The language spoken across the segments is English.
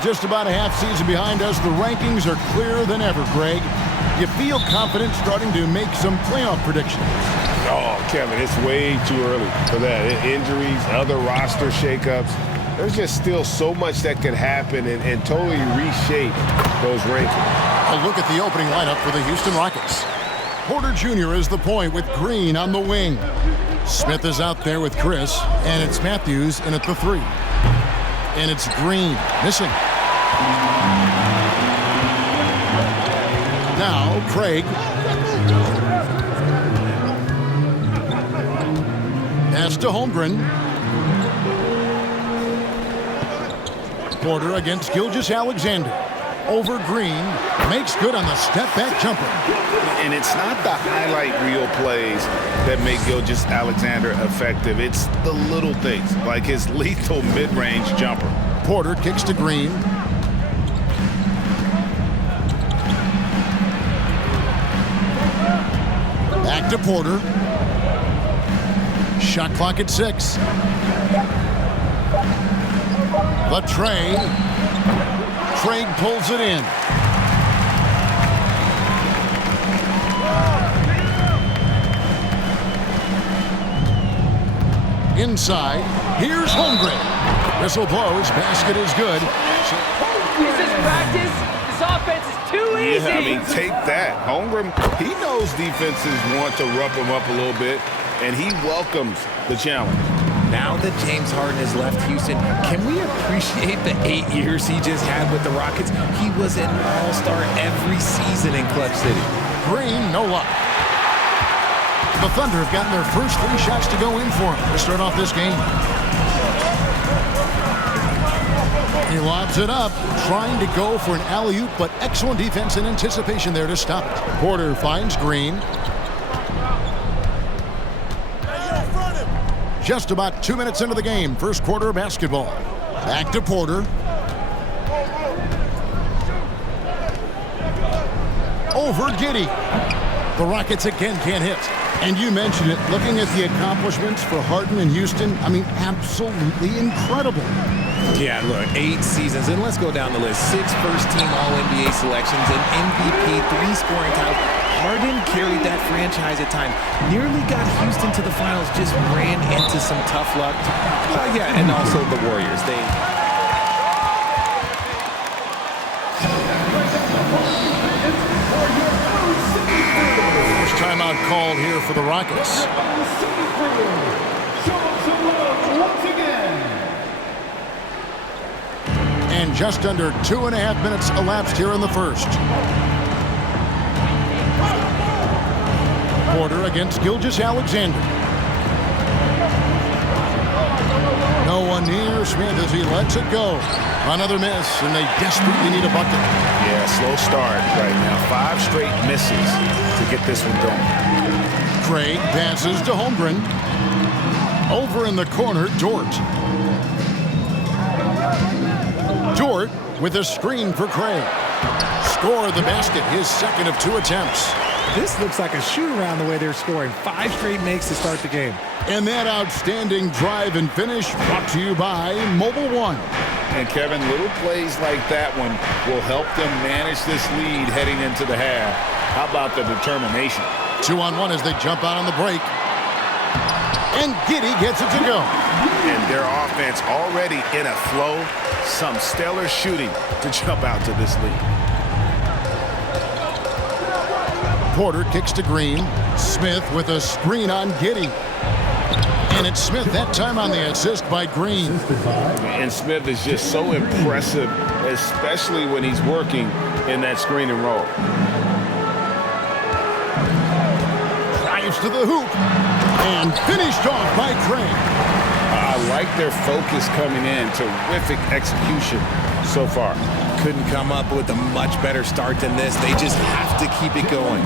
With just about a half season behind us, the rankings are clearer than ever, Greg. You feel confident starting to make some playoff predictions? Oh, Kevin, it's way too early for that. Injuries, other roster shakeups. There's just still so much that could happen and totally reshape those rankings. A look at the opening lineup for the Houston Rockets. Porter Jr. is the point with Green on the wing. Smith is out there with Chris, and it's Matthews in at the 3. And it's Green, missing. Now, Craig. Pass to Holmgren. Porter against Gilgeous-Alexander. Over Green. Makes good on the step-back jumper. And it's not the highlight reel plays that make Gilgeous-Alexander effective. It's the little things, like his lethal mid-range jumper. Porter kicks to Green. Back to Porter. Shot clock at 6. The tray. Craig pulls it in. Inside. Here's Holmgren. Whistle blows. Basket is good. This is practice. This offense is too easy. Yeah, I mean, take that. Holmgren, he knows defenses want to rough him up a little bit, and he welcomes the challenge. Now that James Harden has left Houston, can we appreciate the 8 years he just had with the Rockets? He was an all-star every season in Clutch City. Green, no luck. The Thunder have gotten their first 3 shots to go in for him to start off this game. He lobs it up, trying to go for an alley-oop, but excellent defense and anticipation there to stop it. Porter finds Green. Just about 2 minutes into the game, first quarter of basketball. Back to Porter. Over Giddey. The Rockets again can't hit. And you mentioned it, looking at the accomplishments for Harden and Houston, I mean, absolutely incredible. Yeah, look, 8 seasons, and let's go down the list. 6 first-team All-NBA selections, an MVP, 3 scoring titles. Harden carried that franchise at times, nearly got Houston to the finals, just ran into some tough luck. Yeah, and also the Warriors. First timeout called here for the Rockets. And just under 2.5 minutes elapsed here in the first. Porter against Gilgeous-Alexander. No one near Smith as he lets it go. Another miss, and they desperately need a bucket. Yeah, slow start right now. 5 straight misses to get this one going. Craig passes to Holmgren. Over in the corner, Dort. Dort with a screen for Craig. Score the basket, his second of 2 attempts. This looks like a shoot-around the way they're scoring. 5 straight makes to start the game. And that outstanding drive and finish brought to you by Mobile One. And Kevin, little plays like that one will help them manage this lead heading into the half. How about the determination? 2-on-1 as they jump out on the break. And Giddey gets it to go. And their offense already in a flow. Some stellar shooting to jump out to this lead. Porter kicks to Green. Smith with a screen on Giddey. And it's Smith that time on the assist by Green. And Smith is just so impressive, especially when he's working in that screen and roll. Drives to the hoop. And finished off by Craig. I like their focus coming in. Terrific execution so far. Couldn't come up with a much better start than this. They just have to keep it going.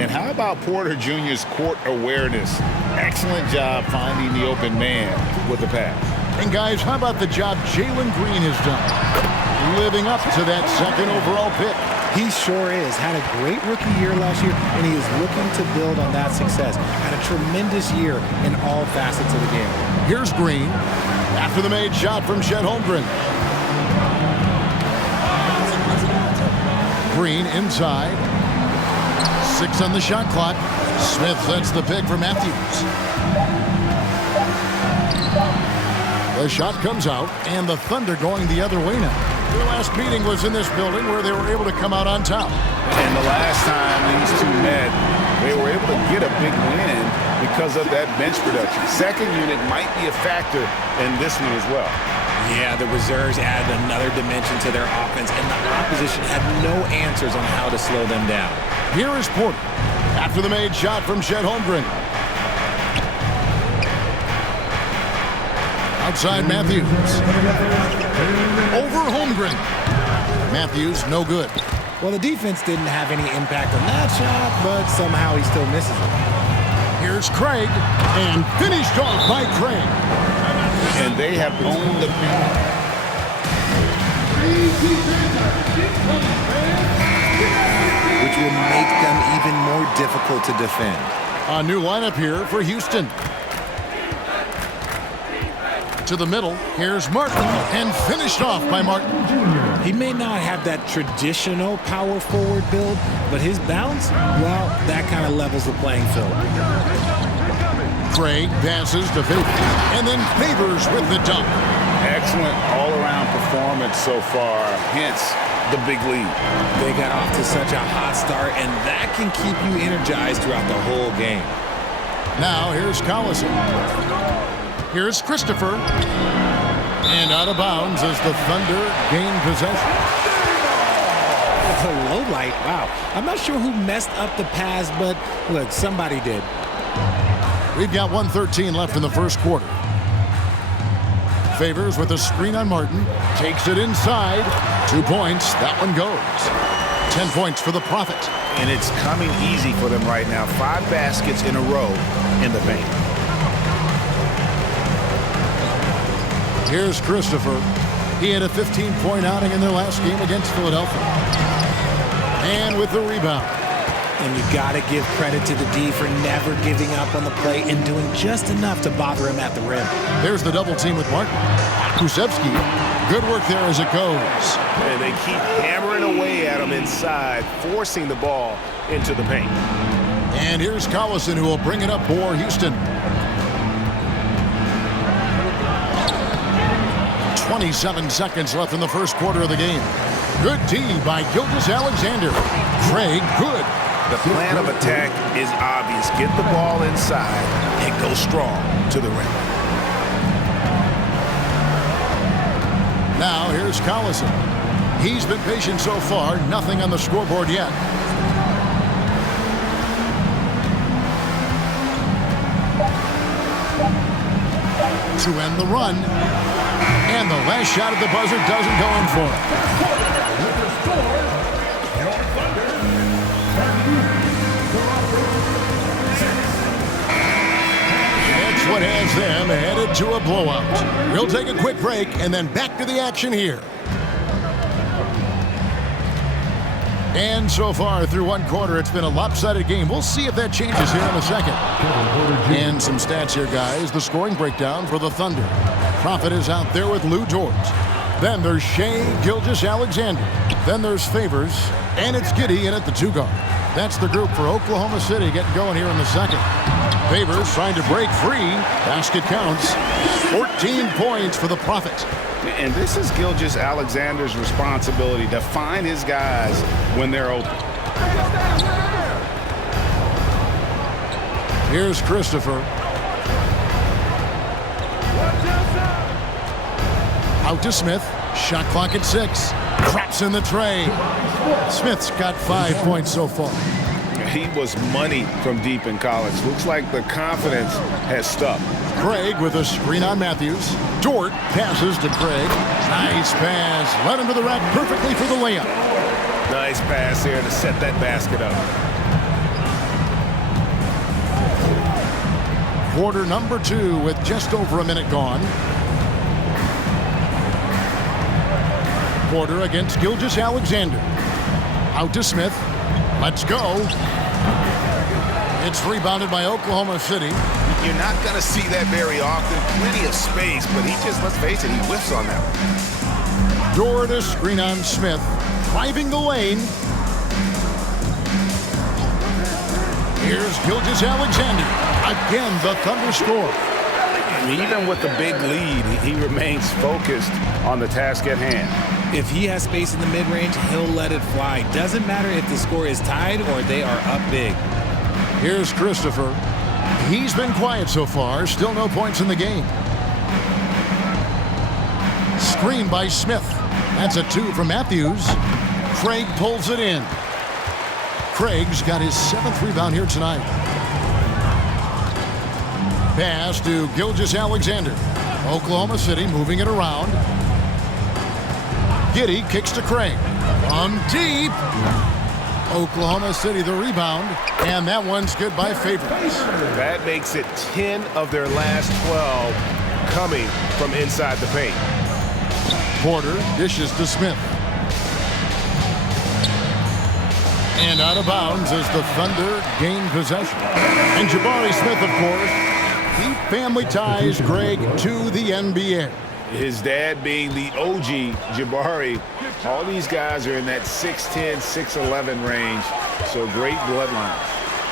And how about Porter Jr.'s court awareness? Excellent job finding the open man with the pass. And guys, how about the job Jalen Green has done? Living up to that second overall pick. He sure is. Had a great rookie year last year, and he is looking to build on that success. Had a tremendous year in all facets of the game. Here's Green after the made shot from Chet Holmgren. Green inside. 6 on the shot clock. Smith sets the pick for Matthews. The shot comes out, and the Thunder going the other way now. Their last meeting was in this building where they were able to come out on top. And the last time these two met, they were able to get a big win because of that bench production. Second unit might be a factor in this one as well. Yeah, the reserves added another dimension to their offense, and the opposition had no answers on how to slow them down. Here is Porter after the made shot from Chet Holmgren. Outside Matthews. Over Holmgren. Matthews, no good. Well, the defense didn't have any impact on that shot, but somehow he still misses it. Here's Craig, and finished off by Craig. And they have owned the paint. Which will make them even more difficult to defend. A new lineup here for Houston. To the middle, here's Martin, and finished off by Martin. He may not have that traditional power forward build, but his bounce, well, that kind of levels the playing field. Craig passes to Favors, and then Favors with the dunk. Excellent all-around performance so far, hence the big lead. They got off to such a hot start, and that can keep you energized throughout the whole game. Now here's Collison. Here's Christopher. And out of bounds as the Thunder gain possession. The low light, wow. I'm not sure who messed up the pass, but look, somebody did. We've got 1:13 left in the first quarter. Favors with a screen on Martin. Takes it inside. 2 points. That one goes. 10 points for the Prophet. And it's coming easy for them right now. 5 baskets in a row in the paint. Here's Christopher. He had a 15-point outing in their last game against Philadelphia. And with the rebound. And you got to give credit to the D for never giving up on the play and doing just enough to bother him at the rim. There's the double team with Martin. Kusevsky. Good work there as it goes. And they keep hammering away at him inside, forcing the ball into the paint. And here's Collison, who will bring it up for Houston. 27 seconds left in the first quarter of the game. Good D by Gilgeous-Alexander. Craig, good. The plan of attack is obvious. Get the ball inside and go strong to the rim. Now here's Collison. He's been patient so far. Nothing on the scoreboard yet. To end the run. And the last shot at the buzzer doesn't go in for him. That's what has them headed to a blowout. We'll take a quick break and then back to the action here. And so far through one quarter, it's been a lopsided game. We'll see if that changes here in a second. And some stats here, guys. The scoring breakdown for the Thunder. Prophet is out there with Lou Dort. Then there's Shai Gilgeous-Alexander. Then there's Favors. And it's Giddey in at the 2 guard. That's the group for Oklahoma City getting going here in the second. Favors trying to break free. Basket counts. 14 points for the Prophet. And this is Gilgeous-Alexander's responsibility to find his guys when they're open. Here's Christopher. Out to Smith. Shot clock at 6. Drops in the tray. Smith's got 5 points so far. He was money from deep in college. Looks like the confidence has stuck. Craig with a screen on Matthews. Dort passes to Craig. Nice pass. Led him to the rack perfectly for the layup. Nice pass there to set that basket up. Quarter number 2 with just over a minute gone. Porter against Gilgeous-Alexander. Out to Smith. Let's go. It's rebounded by Oklahoma City. You're not going to see that very often. Plenty of space, but he just, let's face it, he whiffs on that one. Dort a screen on Smith. Driving the lane. Here's Gilgeous-Alexander. Again, the Thunder score. Even with the big lead, he remains focused on the task at hand. If he has space in the mid-range, he'll let it fly. Doesn't matter if the score is tied or they are up big. Here's Christopher. He's been quiet so far. Still no points in the game. Screen by Smith. That's a 2 from Matthews. Craig pulls it in. Craig's got his 7th rebound here tonight. Pass to Gilgeous-Alexander. Oklahoma City moving it around. Giddey kicks to Craig. From deep. Oklahoma City the rebound. And that one's good by Favors. That makes it 10 of their last 12 coming from inside the paint. Porter dishes to Smith. And out of bounds as the Thunder gain possession. And Jabari Smith, of course, he family ties Greg to the NBA. His dad being the OG, Jabari. All these guys are in that 6'10", 6'11" range. So great bloodline.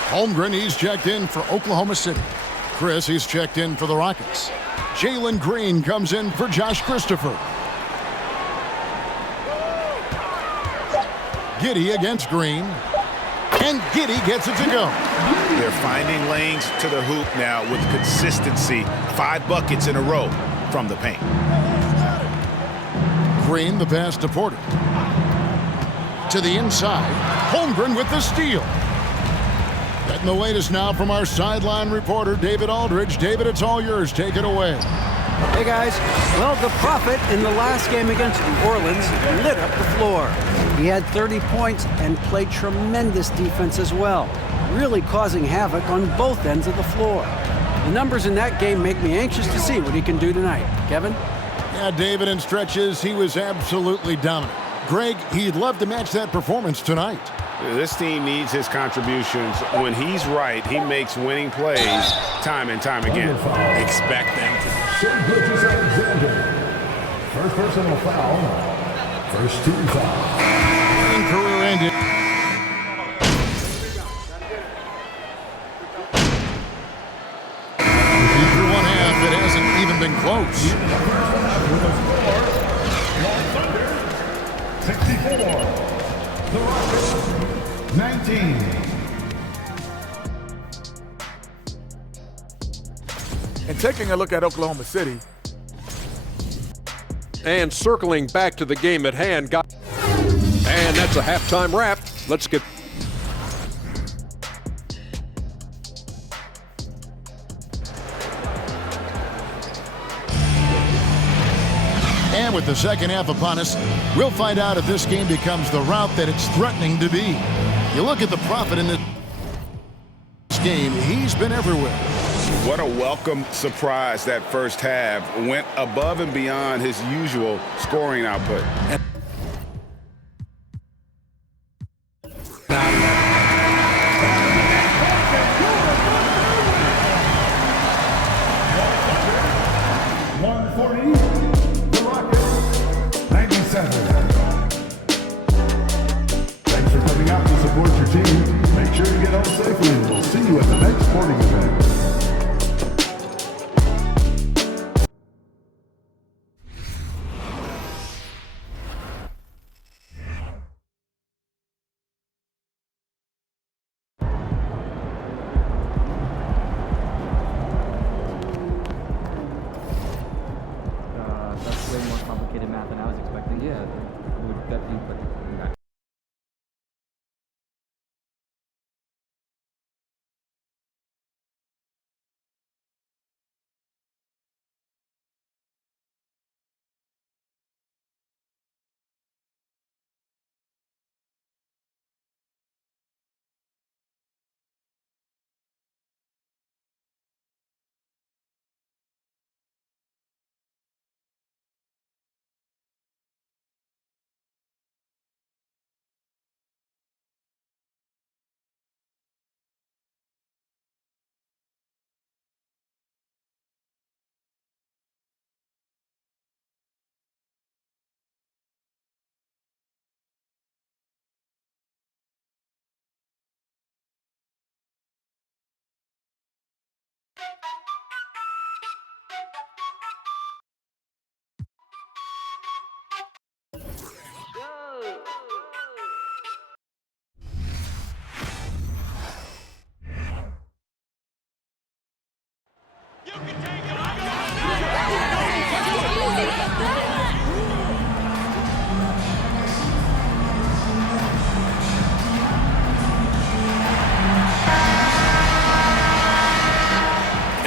Holmgren, he's checked in for Oklahoma City. Chris, he's checked in for the Rockets. Jalen Green comes in for Josh Christopher. Giddey against Green. And Giddey gets it to go. They're finding lanes to the hoop now with consistency. 5 buckets in a row from the paint. Green, the pass to Porter. To the inside. Holmgren with the steal. Getting the latest now from our sideline reporter, David Aldridge. David, it's all yours. Take it away. Hey, guys. Well, the Prophet in the last game against New Orleans lit up the floor. He had 30 points and played tremendous defense as well, really causing havoc on both ends of the floor. The numbers in that game make me anxious to see what he can do tonight. Kevin? Yeah, David, in stretches, he was absolutely dominant. Greg, he'd love to match that performance tonight. This team needs his contributions. When he's right, he makes winning plays time and time again. Expect them to. First personal foul. First team foul. And career ended. Through one half, it hasn't even been close. 64. The Rockets, 19. And taking a look at Oklahoma City. And circling back to the game at hand. And that's a halftime wrap. Let's get... And with the second half upon us, we'll find out if this game becomes the route that it's threatening to be. You look at the Prophet in this game, he's been everywhere. What a welcome surprise that first half. Went above and beyond his usual scoring output. Thanks for coming out to support your team. Make sure you get home safely, and we'll see you at the next sporting event.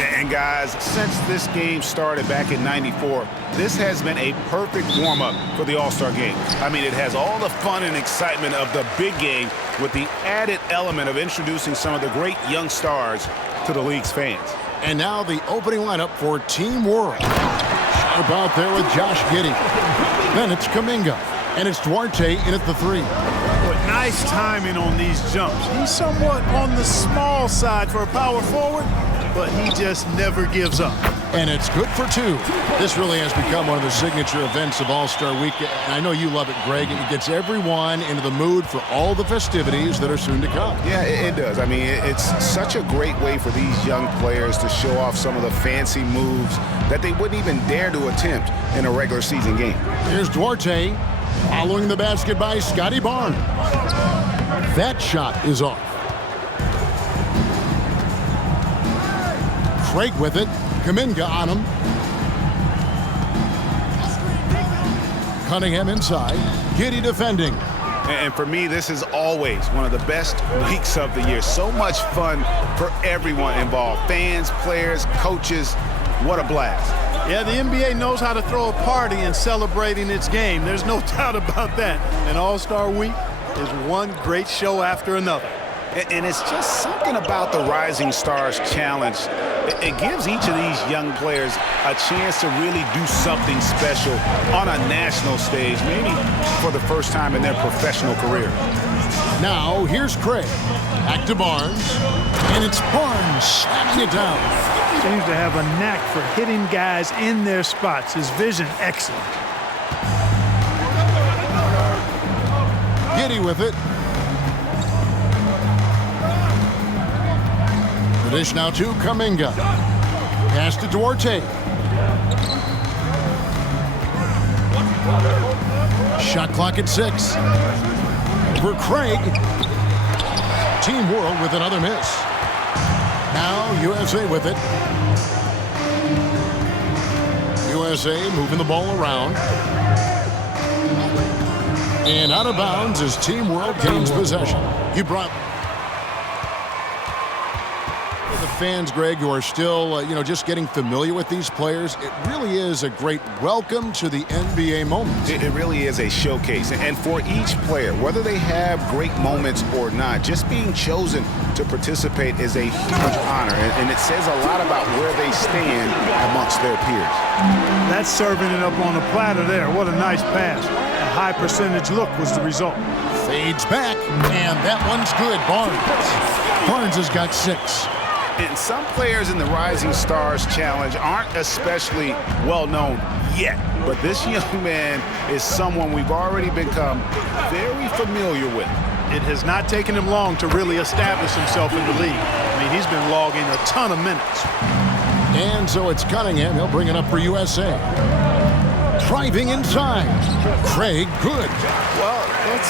And guys, since this game started back in '94, this has been a perfect warm-up for the All-Star game. I mean, it has all the fun and excitement of the big game with the added element of introducing some of the great young stars to the league's fans. And now the opening lineup for Team World. Sharp out there with Josh Giddey. Then it's Kuminga. And it's Duarte in at the 3. But nice timing on these jumps. He's somewhat on the small side for a power forward, but he just never gives up. And it's good for 2. This really has become one of the signature events of All-Star Week. And I know you love it, Greg. It gets everyone into the mood for all the festivities that are soon to come. Yeah, it does. I mean, it's such a great way for these young players to show off some of the fancy moves that they wouldn't even dare to attempt in a regular season game. Here's Duarte following the basket by Scotty Barnes. That shot is off. Craig with it. Kuminga on him. Cunningham inside. Giddey defending. And for me, this is always one of the best weeks of the year. So much fun for everyone involved. Fans, players, coaches. What a blast. Yeah, the NBA knows how to throw a party in celebrating its game. There's no doubt about that. And All-Star Week is one great show after another. And it's just something about the Rising Stars Challenge. It gives each of these young players a chance to really do something special on a national stage, maybe for the first time in their professional career. Now, here's Craig. Back to Barnes. And it's Barnes slapping it down. Seems to have a knack for hitting guys in their spots. His vision, excellent. Giddey with it. The dish now to Kuminga. Pass to Duarte. Shot clock at 6. For Craig. Team World with another miss. Now USA with it. USA moving the ball around. And out of bounds as Team World gains possession. You brought the fans, Greg, who are still, just getting familiar with these players. It really is a great welcome to the NBA moment. It really is a showcase. And for each player, whether they have great moments or not, just being chosen to participate is a huge honor. And it says a lot about where they stand amongst their peers. That's serving it up on a platter there. What a nice pass. A high percentage look was the result. Fades back, and that one's good. Barnes has got 6. And some players in the Rising Stars Challenge aren't especially well known yet, but this young man is someone we've already become very familiar with. It has not taken him long to really establish himself in the league. I mean, he's been logging a ton of minutes. And so it's Cunningham. He'll bring it up for USA. Driving inside. Craig, good. Well, let's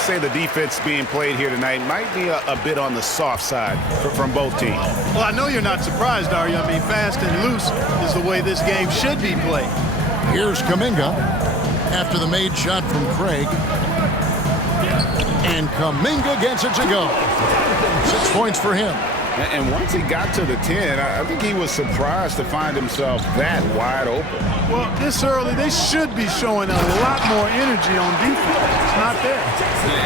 say the defense being played here tonight might be a bit on the soft side from both teams. Well, I know you're not surprised, are you? I mean, fast and loose is the way this game should be played. Here's Kuminga after the made shot from Craig. And Kuminga gets it to go. 6 points for him. And once he got to the 10, I think he was surprised to find himself that wide open. Well, this early, they should be showing a lot more energy on defense. It's not there.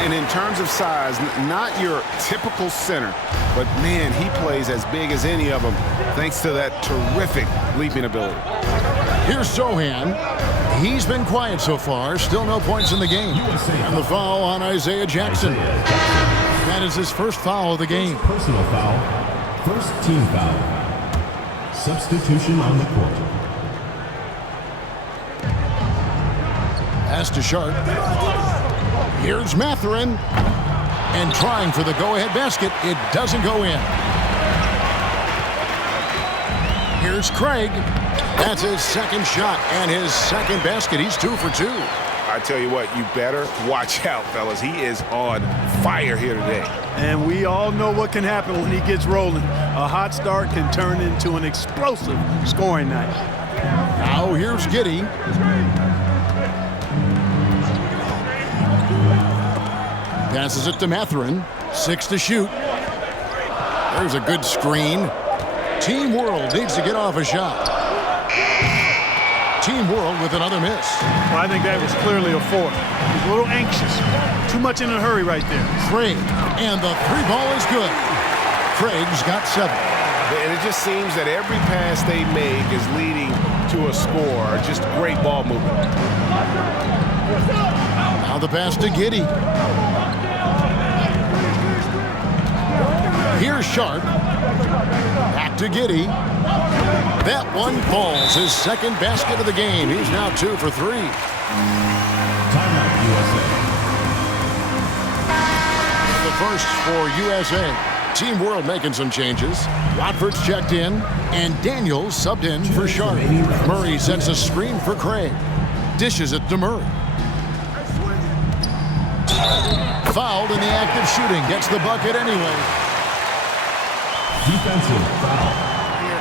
And in terms of size, not your typical center, but man, he plays as big as any of them thanks to that terrific leaping ability. Here's Zohan. He's been quiet so far. Still no points in the game. And the foul on Isaiah Jackson. That is his first foul of the game. Personal foul. First team foul. Substitution on the court. Pass to Sharp. Here's Mathurin. And trying for the go-ahead basket. It doesn't go in. Here's Craig. That's his second shot and his second basket. He's 2 for 2. I tell you what, you better watch out, fellas. He is on fire here today. And we all know what can happen when he gets rolling. A hot start can turn into an explosive scoring night. Now here's Giddey. Passes it to Mathurin. 6 to shoot. There's a good screen. Team World needs to get off a shot. Team World with another miss. Well, I think that was clearly a fourth. He's a little anxious. Too much in a hurry right there. Craig, and the 3 ball is good. Craig's got 7. And it just seems that every pass they make is leading to a score. Just great ball movement. Now the pass to Giddey. Here's Sharp. Back to Giddey. That one falls. His second basket of the game. He's now 2 for 3. Timeout, USA. The first for USA. Team World making some changes. Watford's checked in, and Daniels subbed in for Sharp. Murray sends a screen for Craig. Dishes it to Murray. Fouled in the act of shooting. Gets the bucket anyway. Defensive foul.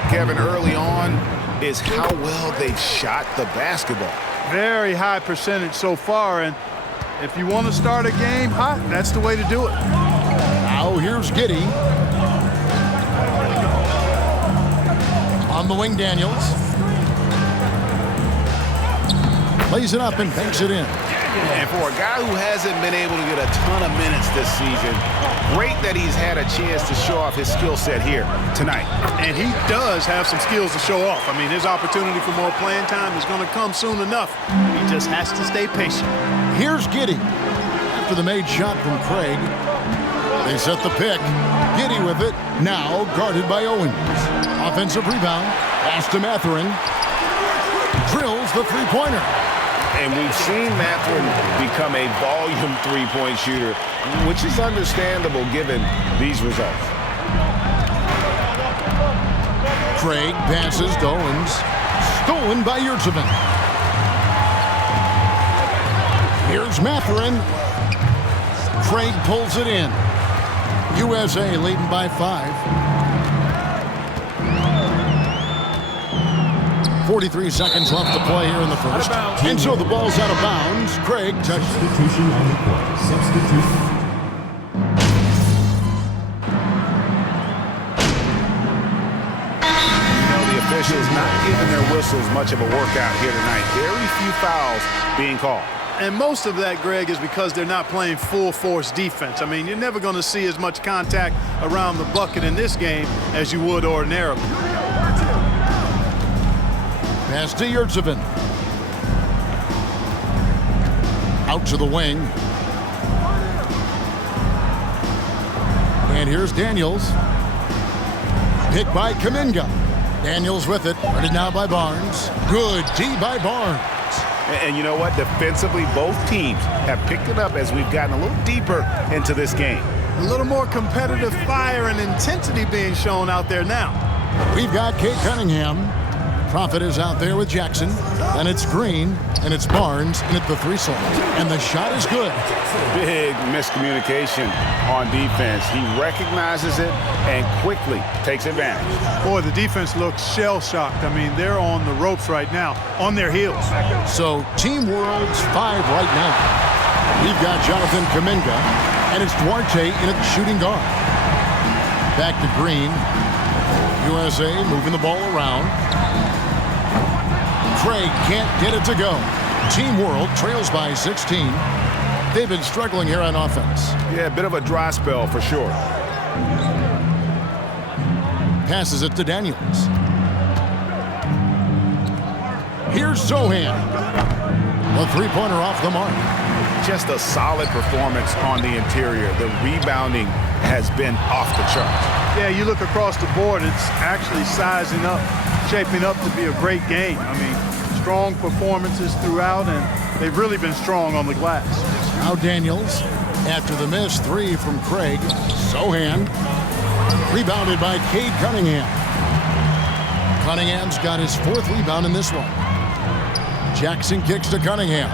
Kevin, early on is how well they've shot the basketball. Very high percentage so far, and if you want to start a game hot, that's the way to do it. Now here's Giddey. On the wing, Daniels. Lays it up and banks it in. And for a guy who hasn't been able to get a ton of minutes this season, great that he's had a chance to show off his skill set here tonight. And he does have some skills to show off. I mean, his opportunity for more playing time is going to come soon enough. He just has to stay patient. Here's Giddey. After the made shot from Craig, they set the pick. Giddey with it, now guarded by Owens. Offensive rebound, pass to Mathurin. Drills the three-pointer. And we've seen Mathurin become a volume three-point shooter, which is understandable given these results. Craig passes to Owens. Stolen by Yurtseven. Here's Mathurin. Craig pulls it in. USA leading by 5. 43 seconds left to play here in the first. And so the ball's out of bounds. Craig touches. Substitution on the court. Substitution. The officials not giving their whistles much of a workout here tonight. Very few fouls being called. And most of that, Greg, is because they're not playing full-force defense. I mean, you're never going to see as much contact around the bucket in this game as you would ordinarily. Pass to Yurtseven. Out to the wing. And here's Daniels. Picked by Kuminga. Daniels with it. Guarded now by Barnes. Good D by Barnes. And you know what? Defensively, both teams have picked it up as we've gotten a little deeper into this game. A little more competitive fire and intensity being shown out there now. We've got Cade Cunningham. Prophet is out there with Jackson. Then it's Green, and it's Barnes, and it's the three-slot. And the shot is good. Big miscommunication on defense. He recognizes it and quickly takes advantage. Boy, the defense looks shell-shocked. I mean, they're on the ropes right now, on their heels. So, Team World's 5 right now. We've got Jonathan Kuminga, and it's Duarte in at the shooting guard. Back to Green. USA moving the ball around. Craig can't get it to go. Team World trails by 16. They've been struggling here on offense. Yeah, a bit of a dry spell for sure. Passes it to Daniels. Here's Sohan. The three-pointer off the mark. Just a solid performance on the interior. The rebounding has been off the charts. Yeah, you look across the board, it's actually sizing up, shaping up to be a great game. I mean, strong performances throughout, and they've really been strong on the glass. Now Daniels, after the miss, 3 from Craig. Sohan, rebounded by Cade Cunningham. Cunningham's got his 4th rebound in this one. Jackson kicks to Cunningham.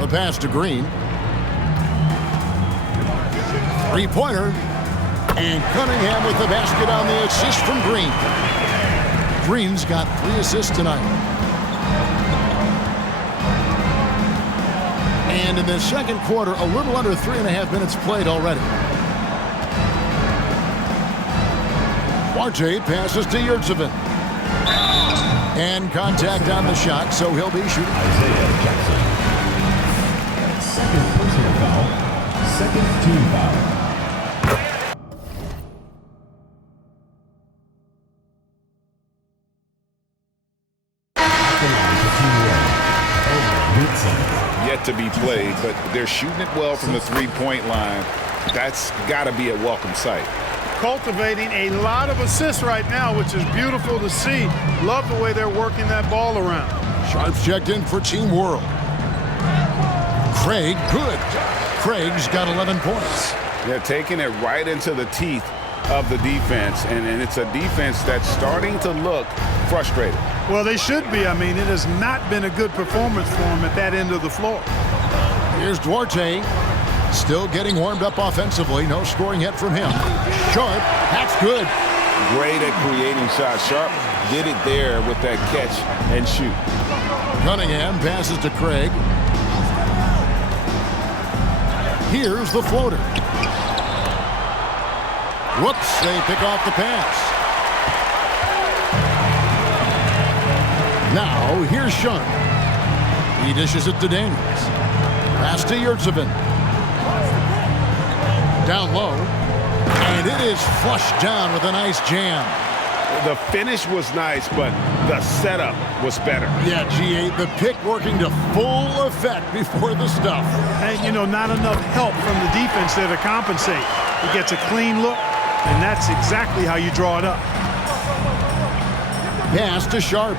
The pass to Green. 3-pointer. And Cunningham with the basket on the assist from Green. Green's got 3 assists tonight. And in the second quarter, a little under 3.5 minutes played already. Duarte passes to Yurtseven. And contact on the shot, so he'll be shooting. Isaiah Jackson. Second personal foul. Second team foul. Yet to be played, but they're shooting it well from the 3-point line. That's got to be a welcome sight. Cultivating a lot of assists right now, which is beautiful to see. Love the way they're working that ball around. Sharps checked in for Team World. Craig, good. Craig's got 11 points. They're taking it right into the teeth of the defense, and it's a defense that's starting to look frustrated. Well, they should be. I mean, it has not been a good performance for them at that end of the floor. Here's Duarte. Still getting warmed up offensively. No scoring yet from him. Sharp, that's good. Great at creating shots. Sharp did it there with that catch and shoot. Cunningham passes to Craig. Here's the floater. Whoops, they pick off the pass. Now, here's Sean. He dishes it to Daniels. Pass to Yurtseven. Down low. And it is flushed down with a nice jam. The finish was nice, but the setup was better. Yeah, G8, the pick working to full effect before the stuff. And, you know, not enough help from the defense there to compensate. He gets a clean look, and that's exactly how you draw it up. Pass to Sharp.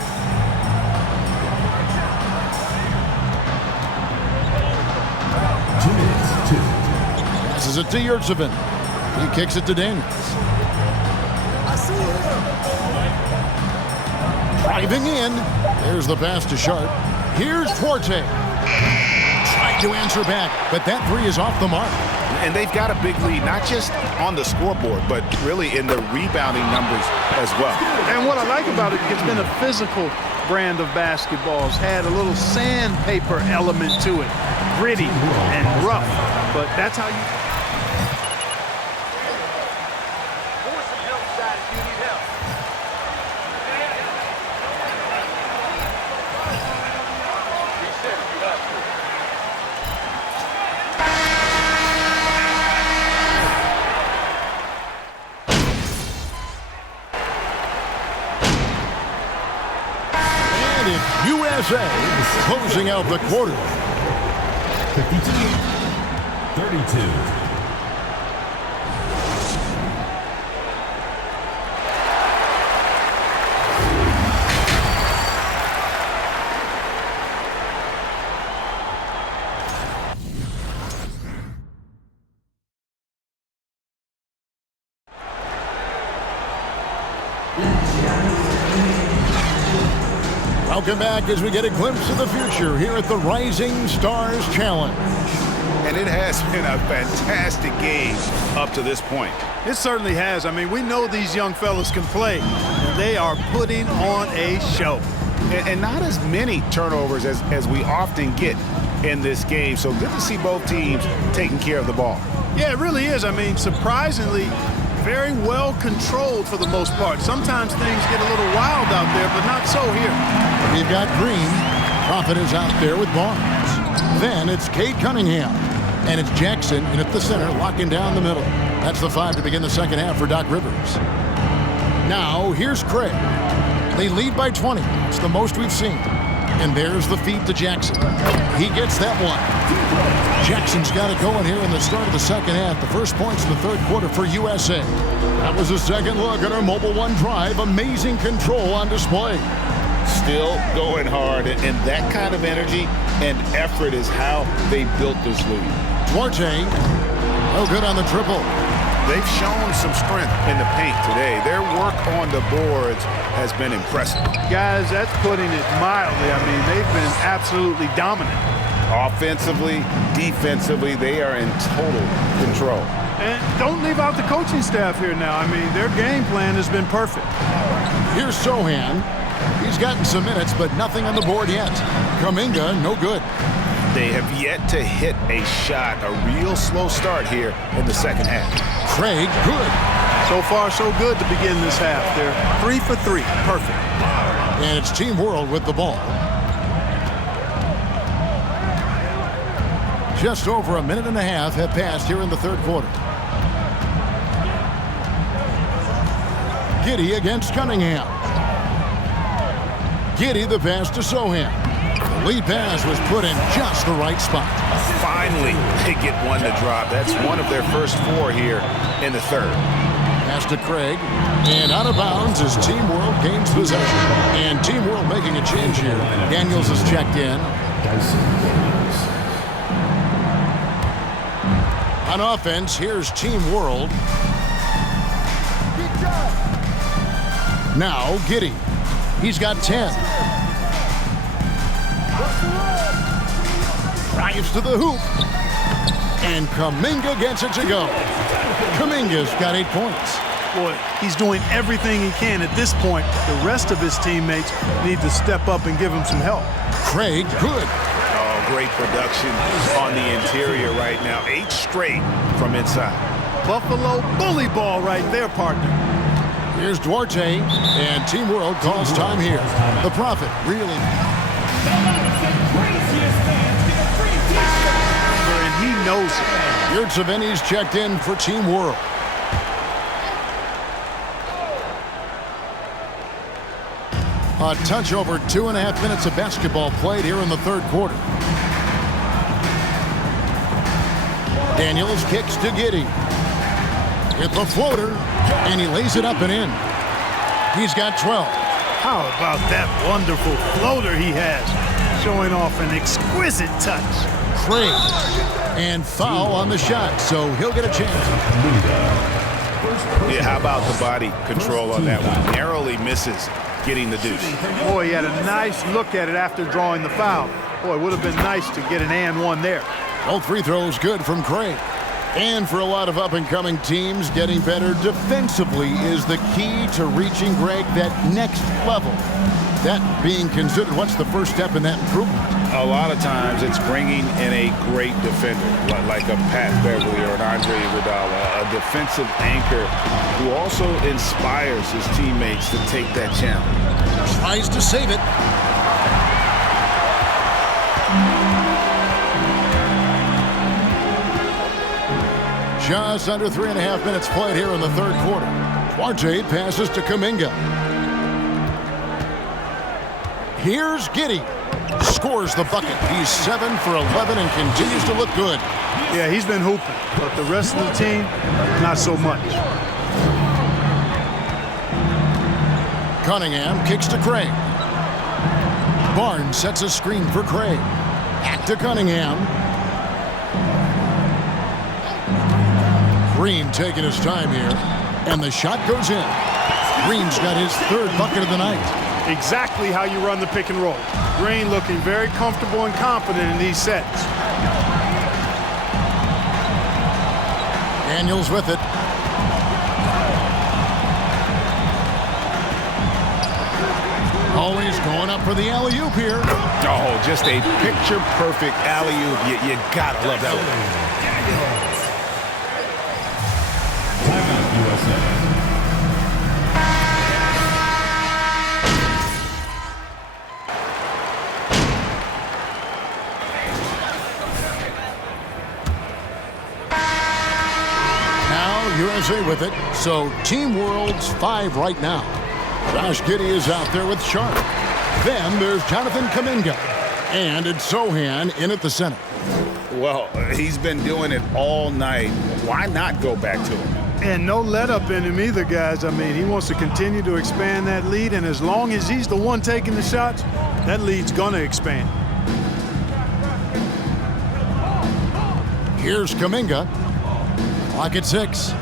Passes it to Yurtseven. He kicks it to Daniels. Driving in. There's the pass to Sharp. Here's Duarte. Tried to answer back, but that 3 is off the mark. And they've got a big lead, not just on the scoreboard, but really in the rebounding numbers as well. And what I like about it, it's been a physical brand of basketball. It's had a little sandpaper element to it. Gritty and rough, but that's how you... USA closing out the quarter. 52-32. Welcome back as we get a glimpse of the future here at the Rising Stars Challenge. And it has been a fantastic game up to this point. It certainly has. I mean, we know these young fellas can play, and they are putting on a show. And not as many turnovers as we often get in this game. So good to see both teams taking care of the ball. Yeah, it really is. I mean, surprisingly, very well controlled for the most part. Sometimes things get a little wild out there, but not so here. We've got Green. Prophet is out there with Barnes. Then it's Cade Cunningham. And it's Jackson in at the center, locking down the middle. That's the 5 to begin the second half for Doc Rivers. Now, here's Craig. They lead by 20. It's the most we've seen. And there's the feed to Jackson. He gets that one. Jackson's got it going here in the start of the second half. The first points in the third quarter for USA. That was a second look at our Mobile One drive. Amazing control on display. Still going hard, and that kind of energy and effort is how they built this lead. Duarte, no good on the triple. they've shown some strength in the paint today. Their work on the boards has been impressive. Guys, that's putting it mildly. I mean, they've been absolutely dominant. Offensively, defensively, they are in total control. And don't leave out the coaching staff here now. I mean, their game plan has been perfect. Here's Sohan. He's gotten some minutes, but nothing on the board yet. Kuminga, no good. They have yet to hit a shot, a real slow start here in the second half. Craig, good. So far, so good to begin this half. They're 3 for 3. Perfect. And it's Team World with the ball. Just over a minute and a half have passed here in the third quarter. Giddey against Cunningham. Giddey the pass to Sohan. The lead pass was put in just the right spot. Finally, they get one to drop. That's one of their first 4 here in the third. Pass to Craig. And out of bounds as Team World gains possession. And Team World making a change here. Daniels is checked in. On offense, here's Team World. Now, Giddey. He's got 10. Drives to the hoop. And Kuminga gets it to go. Kuminga's got 8 points. Boy, he's doing everything he can at this point. The rest of his teammates need to step up and give him some help. Craig, good. Great production on the interior right now. 8 straight from inside. Buffalo bully ball right there, partner. Here's Duarte, and Team World calls time here. The Prophet really. And he knows it. Yurtseveni's checked in for Team World. A touch over 2.5 minutes of basketball played here in the third quarter. Daniels kicks to Giddey. It's a floater, and he lays it up and in. He's got 12. How about that wonderful floater he has, showing off an exquisite touch. Craig, and foul on the shot, so he'll get a chance. Yeah, how about the body control on that one? Narrowly misses getting the deuce. Boy, he had a nice look at it after drawing the foul. Boy, it would have been nice to get an and one there. Both free throws good from Craig. And for a lot of up-and-coming teams, getting better defensively is the key to reaching, Greg, that next level. That being considered, what's the first step in that improvement? A lot of times it's bringing in a great defender, like a Pat Beverly or an Andre Iguodala, a defensive anchor who also inspires his teammates to take that challenge. Tries to save it. Just under 3.5 minutes played here in the third quarter. Duarte passes to Kuminga. Here's Giddey. Scores the bucket. He's 7 for 11 and continues to look good. Yeah, he's been hooping, but the rest of the team, not so much. Cunningham kicks to Craig. Barnes sets a screen for Craig. Back to Cunningham. Green taking his time here, and the shot goes in. Green's got his 3rd bucket of the night. Exactly how you run the pick and roll. Green looking very comfortable and confident in these sets. Daniels with it. Always going up for the alley-oop here. Oh, just a picture-perfect alley-oop. You gotta love that one. USA with it, so Team World's 5 right now. Josh Giddey is out there with Sharp. Then there's Jonathan Kuminga. And it's Sohan in at the center. Well, he's been doing it all night. Why not go back to him? And no let up in him either, guys. I mean, he wants to continue to expand that lead, and as long as he's the one taking the shots, that lead's gonna expand. Here's Kuminga. Clock at 6.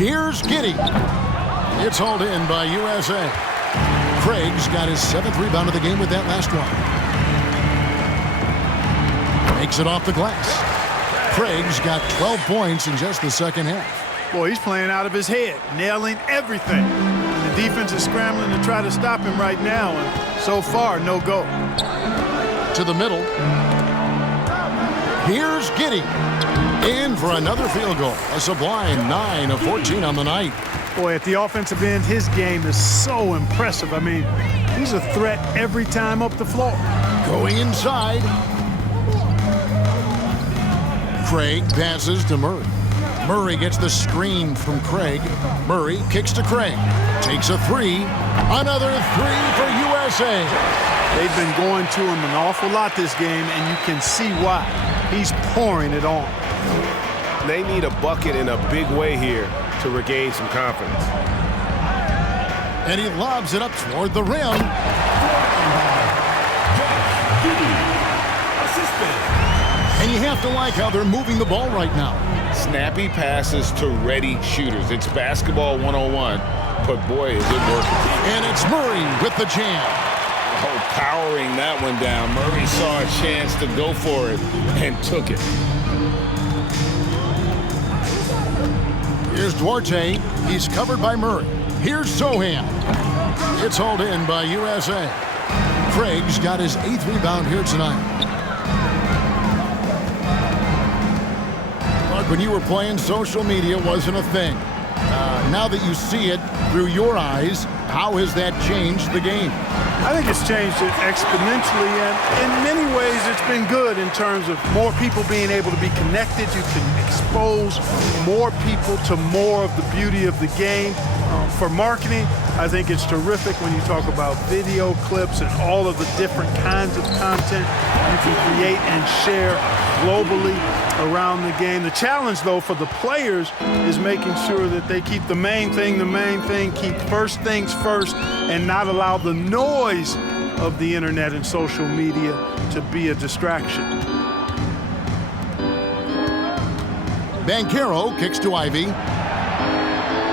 Here's Giddey. It's hauled in by USA. Craig's got his 7th rebound of the game with that last one. Makes it off the glass. Craig's got 12 points in just the second half. Boy, he's playing out of his head, nailing everything. And the defense is scrambling to try to stop him right now, and so far, no go. To the middle. Here's Giddey. In for another field goal. A sublime 9 of 14 on the night. Boy, at the offensive end, his game is so impressive. I mean, he's a threat every time up the floor. Going inside. Craig passes to Murray. Murray gets the screen from Craig. Murray kicks to Craig. Takes a 3. Another 3 for USA. They've been going to him an awful lot this game, and you can see why. He's pouring it on. They need a bucket in a big way here to regain some confidence. And he lobs it up toward the rim. And you have to like how they're moving the ball right now. Snappy passes to ready shooters. It's basketball 101, but boy, is it working. And it's Murray with the jam. Oh, powering that one down. Murray saw a chance to go for it and took it. Here's Duarte. He's covered by Murray. Here's Sohan. It's hauled in by USA. Craig's got his 8th rebound here tonight. But when you were playing, social media wasn't a thing. Now that you see it through your eyes, how has that changed the game? I think it's changed it exponentially, and in many ways it's been good in terms of more people being able to be connected. You can expose more people to more of the beauty of the game. For marketing, I think it's terrific when you talk about video clips and all of the different kinds of content you can create and share globally around the game. The challenge, though, for the players is making sure that they keep the main thing, keep first things first, and not allow the noise of the internet and social media to be a distraction. Banchero kicks to Ivey.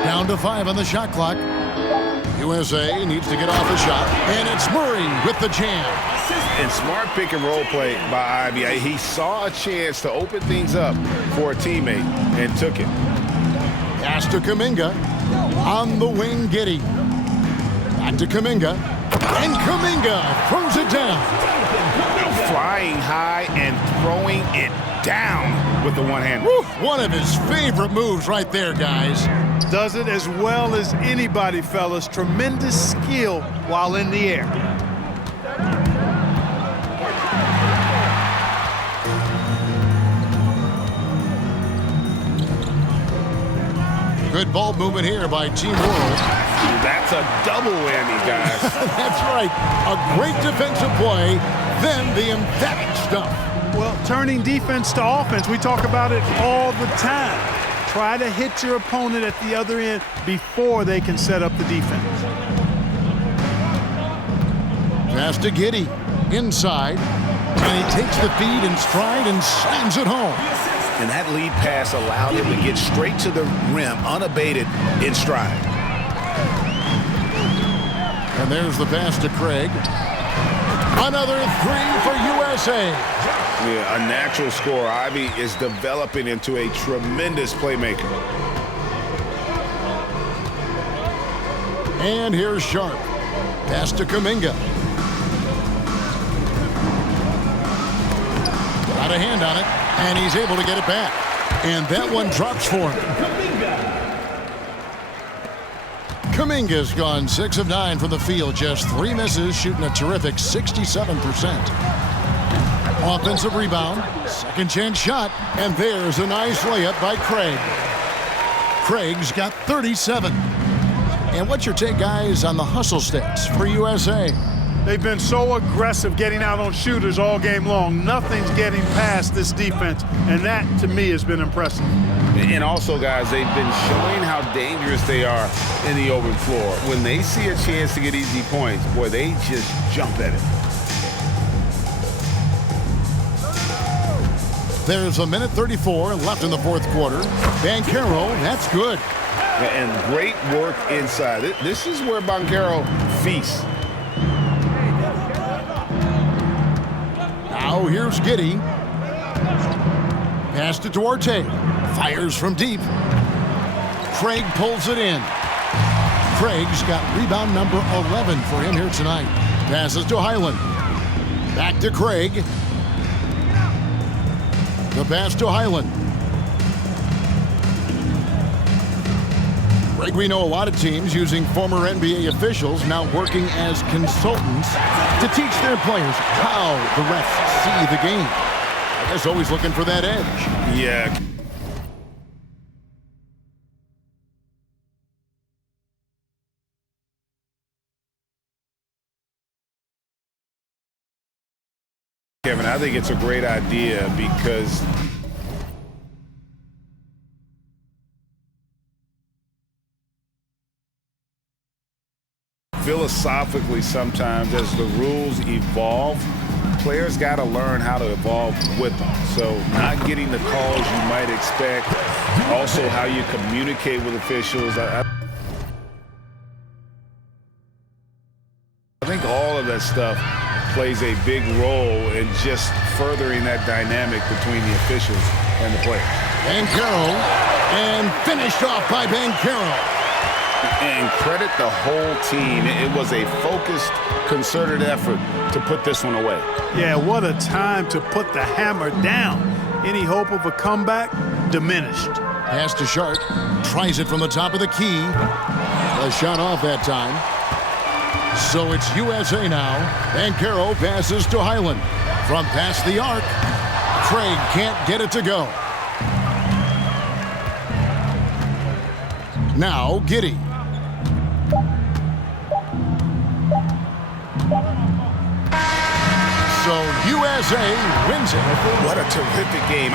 Down to 5 on the shot clock. USA needs to get off the shot, and it's Murray with the jam. And smart pick and roll play by Ivey. He saw a chance to open things up for a teammate and took it. Pass to Kuminga. On the wing, Giddey. Back to Kuminga. And Kuminga throws it down. Flying high and throwing it down with the one-hand. One of his favorite moves right there, guys. Does it as well as anybody, fellas. Tremendous skill while in the air. Good ball movement here by Team World. That's a double whammy, guys. That's right. A great defensive play, then the emphatic stuff. Well, turning defense to offense, we talk about it all the time. Try to hit your opponent at the other end before they can set up the defense. Pass to Giddey. Inside. And he takes the feed in stride and slams it home. And that lead pass allowed him to get straight to the rim, unabated in stride. And there's the pass to Craig. Another 3 for USA. Yeah, a natural scorer. Ivey is developing into a tremendous playmaker. And here's Sharp. Pass to Kuminga. Got a hand on it, and he's able to get it back. And that one drops for him. Kuminga's gone 6 of 9 from the field, just 3 misses, shooting a terrific 67%. Offensive rebound, second chance shot, and there's a nice layup by Craig. Craig's got 37. And what's your take, guys, on the hustle stats for USA? They've been so aggressive getting out on shooters all game long. Nothing's getting past this defense, and that, to me, has been impressive. And also, guys, they've been showing how dangerous they are in the open floor. When they see a chance to get easy points, boy, they just jump at it. There's a minute 34 left in the fourth quarter. Banchero, that's good. And great work inside. This is where Banchero feasts. Now here's Giddey. Pass to Duarte. Fires from deep. Craig pulls it in. Craig's got rebound number 11 for him here tonight. Passes to Highland. Back to Craig. The pass to Highland. Greg, we know a lot of teams using former NBA officials now working as consultants to teach their players how the refs see the game. I guess always looking for that edge. Yeah. Kevin, I think it's a great idea because philosophically sometimes as the rules evolve, players got to learn how to evolve with them. So not getting the calls you might expect, also how you communicate with officials. I think all of that stuff plays a big role in just furthering that dynamic between the officials and the players. Banchero, and finished off by Banchero. And credit the whole team. It was a focused, concerted effort to put this one away. Yeah, what a time to put the hammer down. Any hope of a comeback diminished. Pass to Sharp. Tries it from the top of the key. A shot off that time. So it's USA now. Banchero passes to Highland. From past the arc, Craig can't get it to go. Now Giddey. So USA wins it. What a terrific game.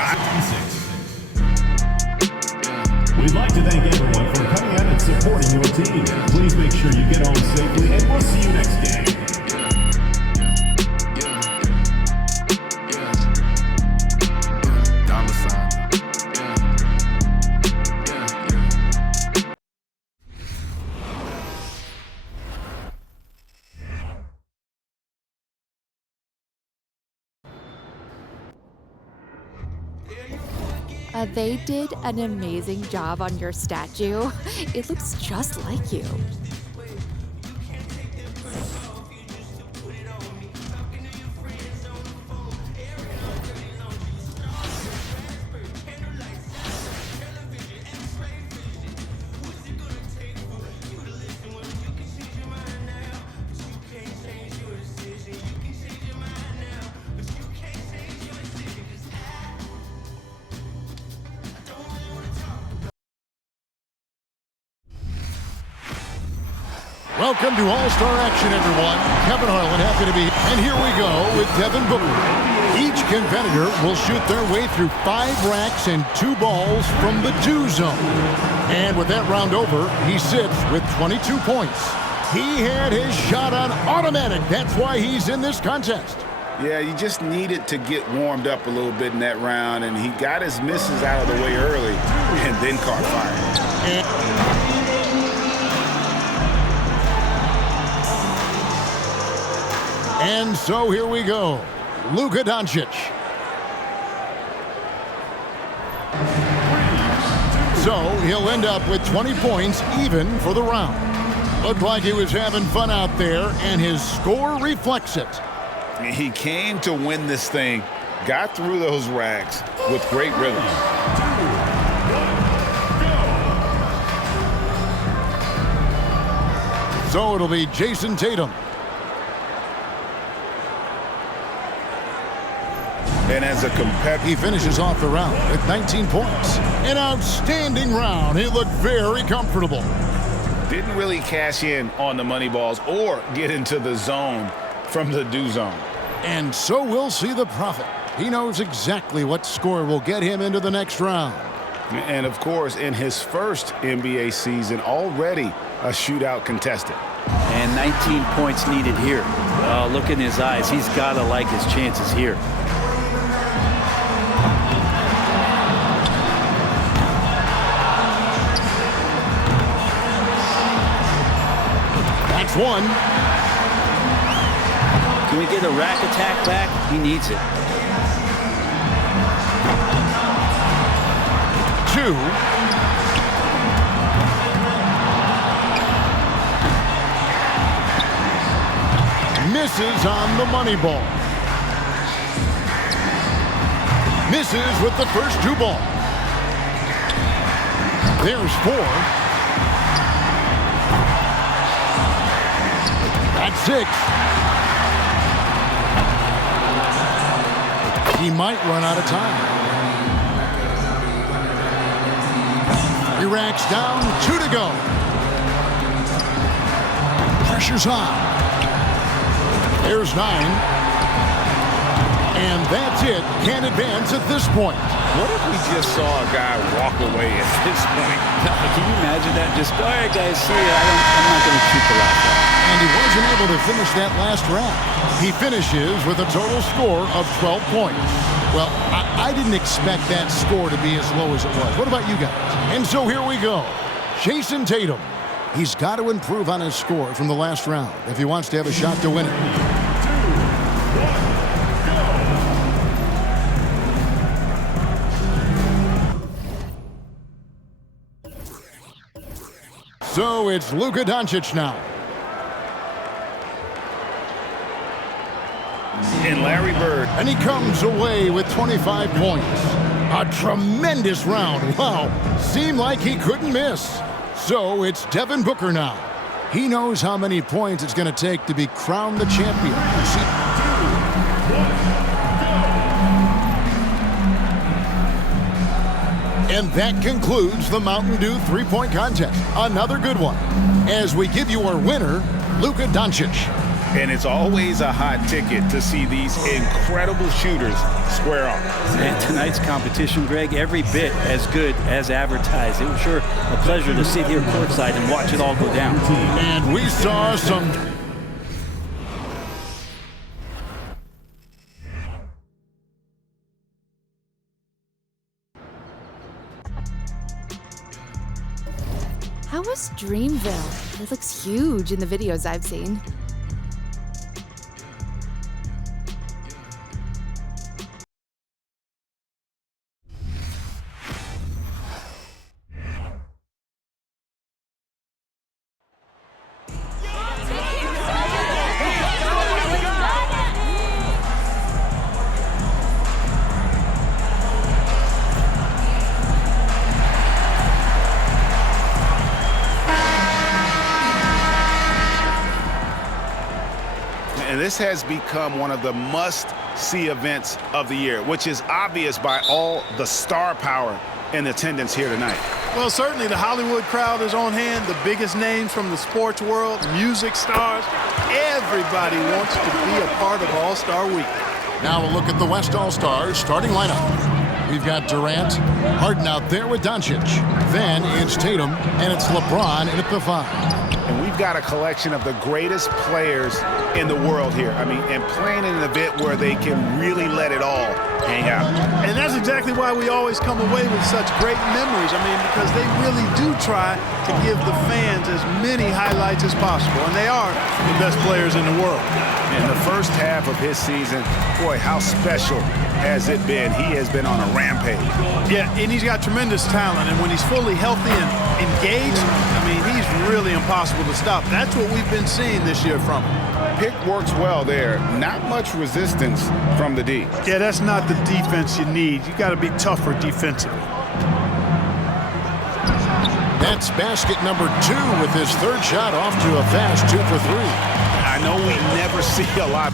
We'd like to thank everyone for coming out and supporting your team. Please make sure you get home safely, and we'll see you next game. They did an amazing job on your statue. It looks just like you. Welcome to All-Star Action, everyone. Kevin Harlan, happy to be here. And here we go with Devin Booker. Each competitor will shoot their way through 5 racks and 2 balls from the 2 zone. And with that round over, he sits with 22 points. He had his shot on automatic. That's why he's in this contest. Yeah, you just needed to get warmed up a little bit in that round, and he got his misses out of the way early and then caught fire. And so here we go. Luka Doncic. So he'll end up with 20 points even for the round. Looked like he was having fun out there, and his score reflects it. He came to win this thing, got through those racks with great rhythm. So it'll be Jason Tatum. And as a competitor, he finishes off the round with 19 points. An outstanding round. He looked very comfortable. Didn't really cash in on the money balls or get into the zone from the do zone. And so we'll see the Prophet. He knows exactly what score will get him into the next round. And of course, in his first NBA season, already a shootout contestant. And 19 points needed here. Look in his eyes. He's got to like his chances here. That's one. Can we get a rack attack back? He needs it. 2. Misses on the money ball. Misses with the first 2 balls. There's 4. That's 6. He might run out of time. He racks down, 2 to go. Pressure's on. There's 9. And that's it. Can't advance at this point. What if we just saw a guy walk away at this point? Can you imagine that? Just, all right, guys, see ya. I'm not going to shoot the last one. And he wasn't able to finish that last round. He finishes with a total score of 12 points. Well, I didn't expect that score to be as low as it was. What about you guys? And so here we go. Jason Tatum. He's got to improve on his score from the last round if he wants to have a shot to win it. So it's Luka Doncic now. And Larry Bird. And he comes away with 25 points. A tremendous round. Wow. Seemed like he couldn't miss. So it's Devin Booker now. He knows how many points it's going to take to be crowned the champion. And that concludes the Mountain Dew 3-point contest. Another good one. As we give you our winner, Luka Doncic. And it's always a hot ticket to see these incredible shooters square off. And tonight's competition, Greg, every bit as good as advertised. It was sure a pleasure to sit here courtside and watch it all go down. And we saw some... How was Dreamville? It looks huge in the videos I've seen. And this has become one of the must-see events of the year, which is obvious by all the star power in attendance here tonight. Well, certainly the Hollywood crowd is on hand, the biggest names from the sports world, music stars. Everybody wants to be a part of All-Star Week. Now a look at the West All-Stars starting lineup. We've got Durant, Harden out there with Doncic. Then it's Tatum, and it's LeBron in at the 5. And we've got a collection of the greatest players in the world here. I mean, and playing in an event where they can really let it all hang out. And that's exactly why we always come away with such great memories. I mean, because they really do try to give the fans as many highlights as possible. And they are the best players in the world. In the first half of his season, boy, how special has it been? He has been on a rampage. Yeah, and he's got tremendous talent. And when he's fully healthy and engaged, I mean, he's really impossible to stop. That's what we've been seeing this year from him. Pick works well there. Not much resistance from the D. Yeah, that's not the defense you need. You got to be tougher defensively. That's basket number 2 with his third shot off to a fast 2 for 3. I know we never see a lot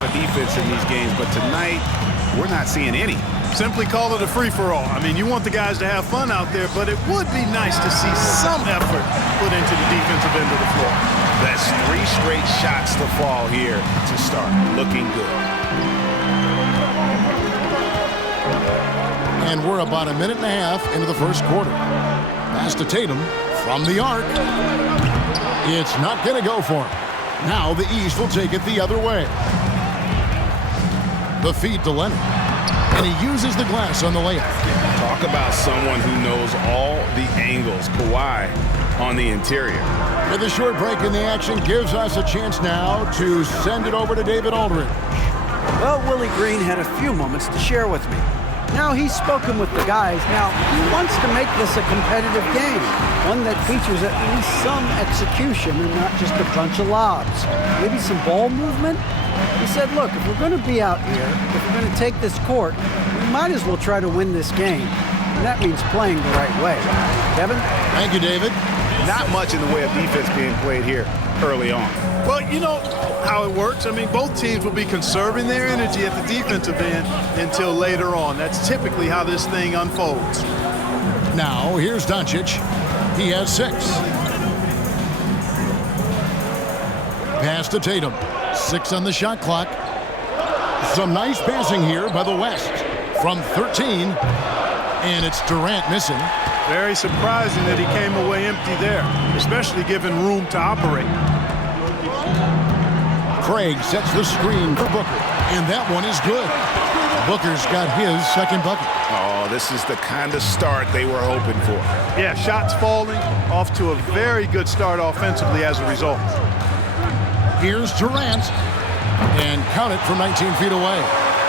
of defense in these games, but tonight we're not seeing any. Simply call it a free-for-all. I mean, you want the guys to have fun out there, but it would be nice to see some effort put into the defensive end of the floor. That's 3 straight shots to fall here to start. Looking good. And we're about a minute and a half into the first quarter. Pass to Tatum from the arc. It's not going to go for him. Now the East will take it the other way. The feed to Leonard. And he uses the glass on the layup. Talk about someone who knows all the angles. Kawhi on the interior. With a short break in the action gives us a chance now to send it over to David Aldridge. Well, Willie Green had a few moments to share with me. Now he's spoken with the guys. Now he wants to make this a competitive game, one that features at least some execution and not just a bunch of lobs. Maybe some ball movement. He said, look, if we're going to be out here, if we're going to take this court, we might as well try to win this game. And that means playing the right way. Kevin? Thank you, David. Not much in the way of defense being played here early on. Well, you know how it works. I mean, both teams will be conserving their energy at the defensive end until later on. That's typically how this thing unfolds. Now, here's Doncic. He has 6. Pass to Tatum. 6 on the shot clock. Some nice passing here by the West from 13. And it's Durant missing. Very surprising that he came away empty there, especially given room to operate. Craig sets the screen for Booker, and that one is good. Booker's got his second bucket. Oh, this is the kind of start they were hoping for. Yeah, shots falling, off to a very good start offensively as a result. Here's Durant, and count it from 19 feet away.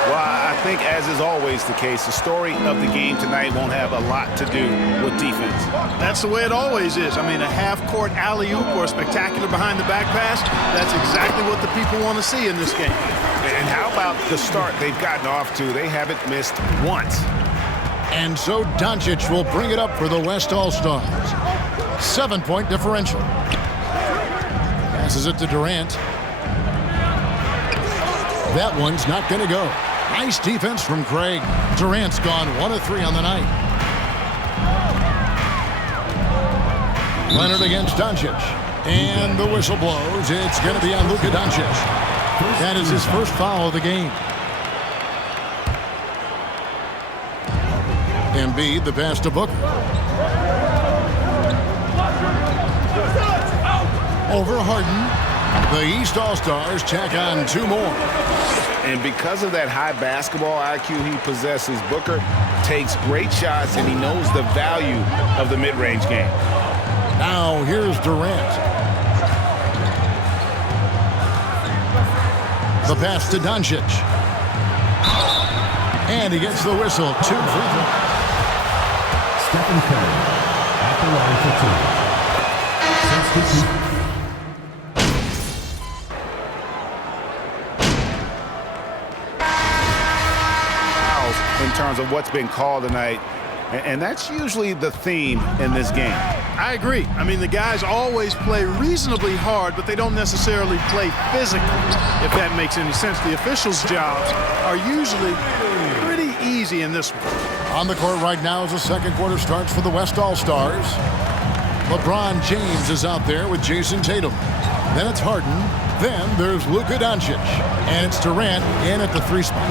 Well, I think, as is always the case, the story of the game tonight won't have a lot to do with defense. That's the way it always is. I mean, a half-court alley-oop or a spectacular behind-the-back pass, that's exactly what the people want to see in this game. And how about the start they've gotten off to? They haven't missed once. And so Doncic will bring it up for the West All-Stars. 7-point differential. Passes it to Durant. That one's not going to go. Nice defense from Craig. Durant's gone 1 of 3 on the night. Leonard against Doncic. And the whistle blows. It's going to be on Luka Doncic. That is his first foul of the game. Embiid, the pass to Booker. Over Harden. The East All-Stars tack on 2 more. And because of that high basketball IQ he possesses, Booker takes great shots, and he knows the value of the mid-range game. Now here's Durant. The pass to Doncic. And he gets the whistle. 2 free throws. Stephen Curry at the line for 2. Since in terms of what's been called tonight, and that's usually the theme in this game. I agree. I mean, the guys always play reasonably hard, but they don't necessarily play physically, if that makes any sense. The officials' jobs are usually pretty easy in this one. On the court right now as the second quarter starts for the West All-Stars. LeBron James is out there with Jason Tatum. Then it's Harden. Then there's Luka Doncic. And it's Durant in at the 3 spot.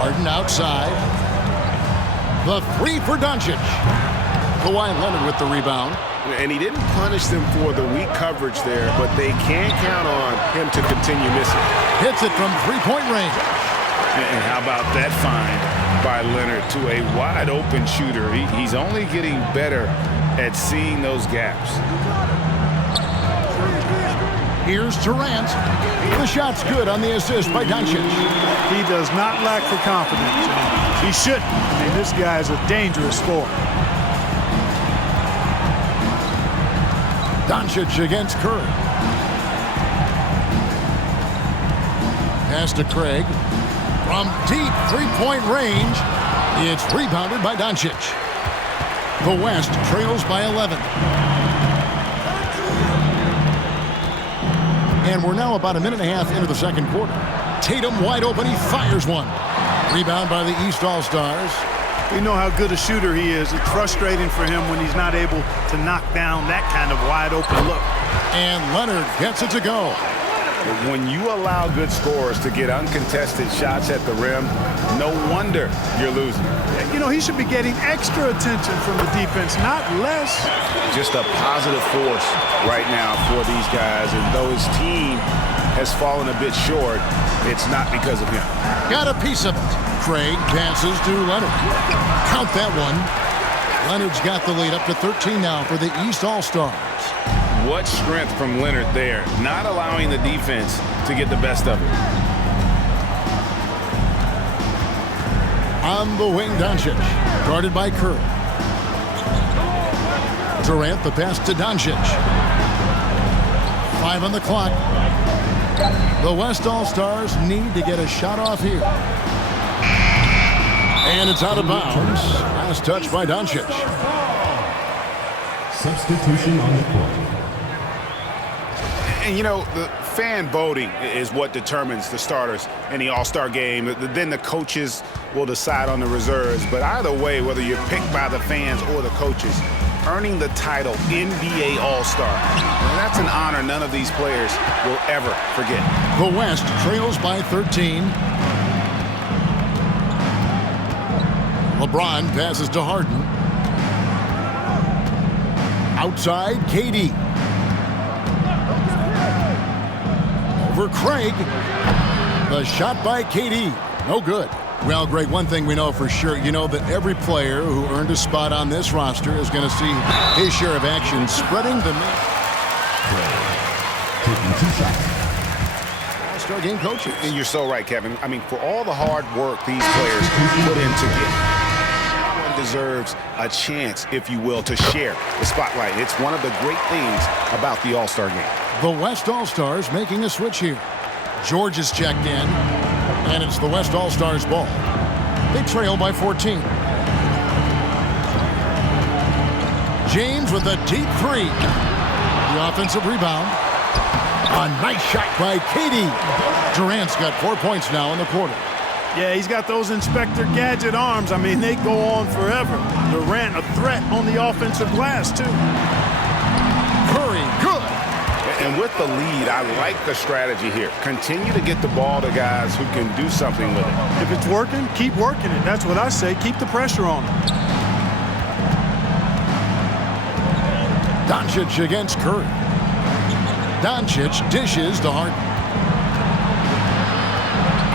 Harden outside. The 3 for Doncic. Kawhi Leonard with the rebound. And he didn't punish them for the weak coverage there, but they can't count on him to continue missing. Hits it from 3-point range. And how about that find by Leonard to a wide-open shooter? He's only getting better at seeing those gaps. Here's Durant. The shot's good on the assist by Doncic. He does not lack for confidence. He shouldn't. I mean, this guy is a dangerous scorer. Doncic against Curry. Pass to Craig. From deep 3-point range, it's rebounded by Doncic. The West trails by 11. And we're now about a minute and a half into the second quarter. Tatum wide open, he fires one. Rebound by the East All-Stars. We know how good a shooter he is. It's frustrating for him when he's not able to knock down that kind of wide open look. And Leonard gets it to go. When you allow good scorers to get uncontested shots at the rim, no wonder you're losing. You know, he should be getting extra attention from the defense, not less. Just a positive force right now for these guys, and though his team has fallen a bit short, it's not because of him. Got a piece of it. Craig passes to Leonard. Count that one. Leonard's got the lead up to 13 now for the East All-Stars. What strength from Leonard there, not allowing the defense to get the best of it. On the wing, Doncic, guarded by Curry. Durant, the pass to Doncic. 5 on the clock. The West All-Stars need to get a shot off here. And it's out of bounds. Last touch by Doncic. Substitution on the court. And, you know, the fan voting is what determines the starters in the All-Star game. Then the coaches will decide on the reserves. But either way, whether you're picked by the fans or the coaches, earning the title NBA All-Star, that's an honor none of these players will ever forget. The West trails by 13. LeBron passes to Harden. Outside, KD. Over Craig. The shot by KD. No good. Well, Greg, one thing we know for sure, you know that every player who earned a spot on this roster is going to see his share of action spreading the Taking 2 shots. All-Star game coaches. And you're so right, Kevin. I mean, for all the hard work these players put in to get, everyone deserves a chance, if you will, to share the spotlight. It's one of the great things about the All-Star game. The West All-Stars making a switch here. George is checked in, and it's the West All-Stars ball. They trail by 14. James with a deep 3. The offensive rebound. A nice shot by KD. Durant's got 4 points now in the quarter. Yeah, he's got those Inspector Gadget arms. I mean, they go on forever. Durant a threat on the offensive glass, too. Curry, good. And with the lead, I like the strategy here. Continue to get the ball to guys who can do something with it. If it's working, keep working it. That's what I say. Keep the pressure on him. Doncic against Curry. Doncic dishes to Harden.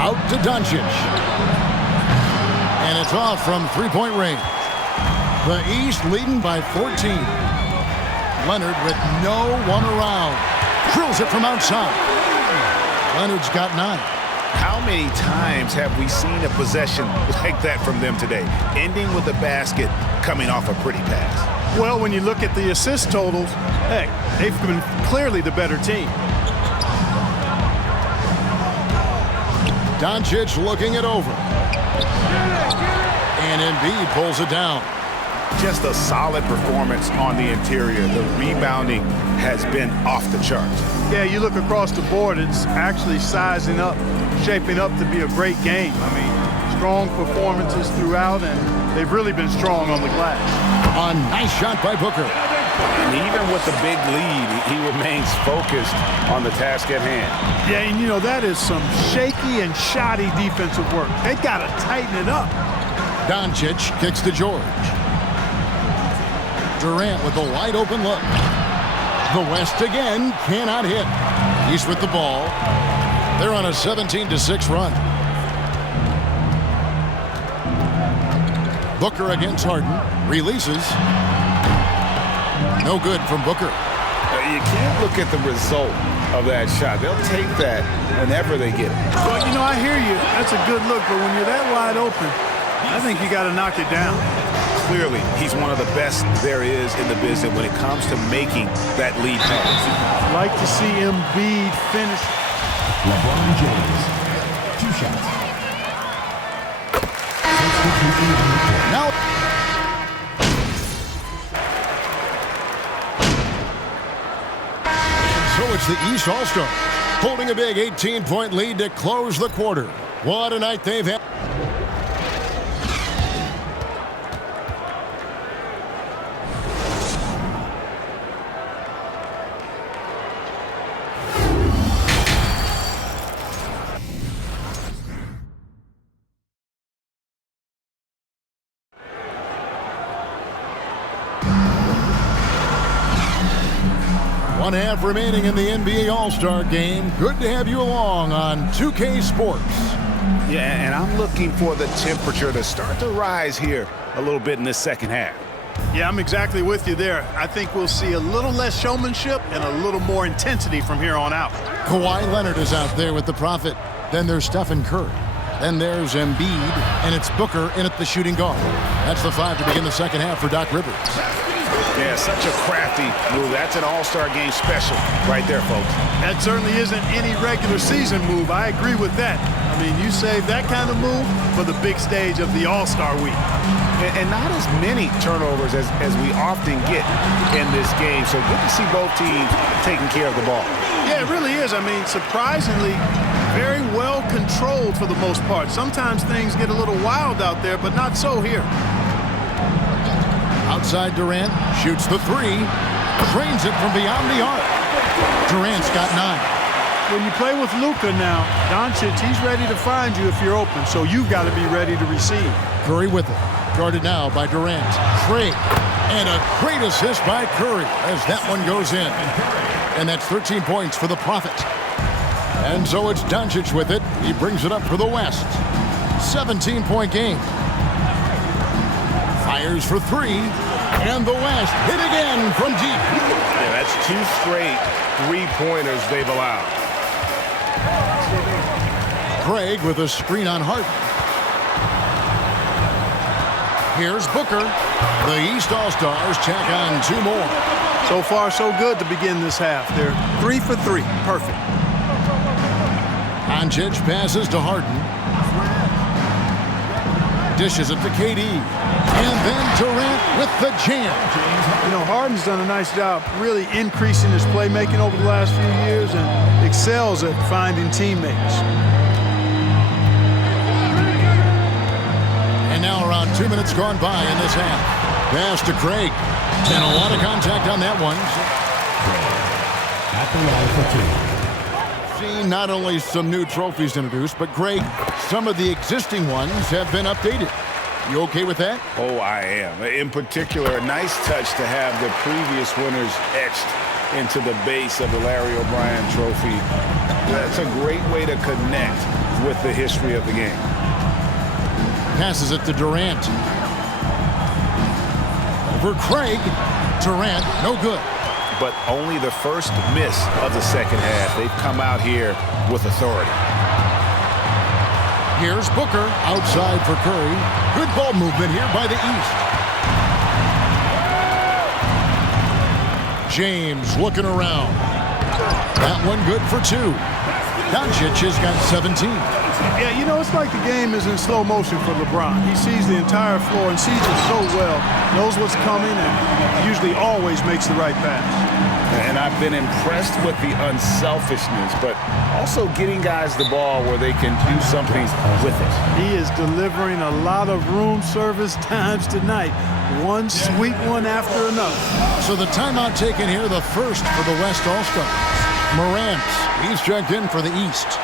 Out to Doncic. And it's off from three-point range. The East leading by 14. Leonard with no one around. Drills it from outside. Leonard's got 9. How many times have we seen a possession like that from them today, ending with a basket coming off a pretty pass? Well, when you look at the assist totals, hey, they've been clearly the better team. Doncic looking it over. And Embiid pulls it down. Just a solid performance on the interior. The rebounding has been off the charts. Yeah, you look across the board, it's actually sizing up, shaping up to be a great game. I mean, strong performances throughout, and they've really been strong on the glass. A nice shot by Booker. And even with the big lead, he remains focused on the task at hand. Yeah, and you know, that is some shaky and shoddy defensive work. They got to tighten it up. Doncic kicks to George. Durant with a wide open look. The West again cannot hit. He's with the ball. They're on a 17-6 run. Booker against Harden. Releases. No good from Booker. You can't look at the result of that shot. They'll take that whenever they get it. Well, you know, I hear you. That's a good look, but when you're that wide open, I think you got to knock it down. Clearly, he's one of the best there is in the business when it comes to making that lead pass. I'd like to see Embiid finish. LeBron James, 2 shots. Now. So it's the East All-Stars holding a big 18-point lead to close the quarter. What a night they've had. 1 half remaining in the NBA All-Star Game. Good to have you along on 2K Sports. Yeah, and I'm looking for the temperature to start to rise here a little bit in this second half. Yeah, I'm exactly with you there. I think we'll see a little less showmanship and a little more intensity from here on out. Kawhi Leonard is out there with the Prophet. Then there's Stephen Curry. Then there's Embiid, and it's Booker in at the shooting guard. That's the 5 to begin the second half for Doc Rivers. Yeah, such a crafty move. That's an All-Star Game special right there, folks. That certainly isn't any regular season move. I agree with that. I mean, you save that kind of move for the big stage of the All-Star week. And not as many turnovers as we often get in this game. So good to see both teams taking care of the ball. Yeah, it really is. I mean, surprisingly, very well controlled for the most part. Sometimes things get a little wild out there, but not so here. Outside Durant, shoots the 3, drains it from beyond the arc. Durant's got 9. When you play with Luka now, Doncic, he's ready to find you if you're open, so you've got to be ready to receive. Curry with it. Guarded now by Durant. Trey. And a great assist by Curry as that one goes in. And that's 13 points for the Prophet. And so it's Doncic with it. He brings it up for the West. 17-point game. Fires for 3. And the West hit again from deep. Yeah, that's 2 straight 3-pointers they've allowed. Craig with a screen on Harden. Here's Booker. The East All-Stars check on 2 more. So far, so good to begin this half. They're 3 for 3. Perfect. Doncic passes to Harden. Dishes it to KD. And then Durant with the jam. You know, Harden's done a nice job really increasing his playmaking over the last few years and excels at finding teammates. And now around 2 minutes gone by in this half. Pass to Craig. And a lot of contact on that one. At the line for 2. See not only some new trophies introduced, but Craig, some of the existing ones have been updated. You okay with that? Oh, I am. In particular, a nice touch to have the previous winners etched into the base of the Larry O'Brien trophy. That's a great way to connect with the history of the game. Passes it to Durant. Over Craig. Durant, no good. But only the first miss of the second half. They've come out here with authority. Here's Booker outside for Curry. Good ball movement here by the East. James looking around. That one good for 2. Doncic has got 17. Yeah, you know, it's like the game is in slow motion for LeBron. He sees the entire floor and sees it so well, knows what's coming, and usually always makes the right pass. And I've been impressed with the unselfishness, but also getting guys the ball where they can do something with it. He is delivering a lot of room service times tonight. One sweet one after another. So the timeout taken here, the first for the West All-Stars. Morant, he's checked in for the East.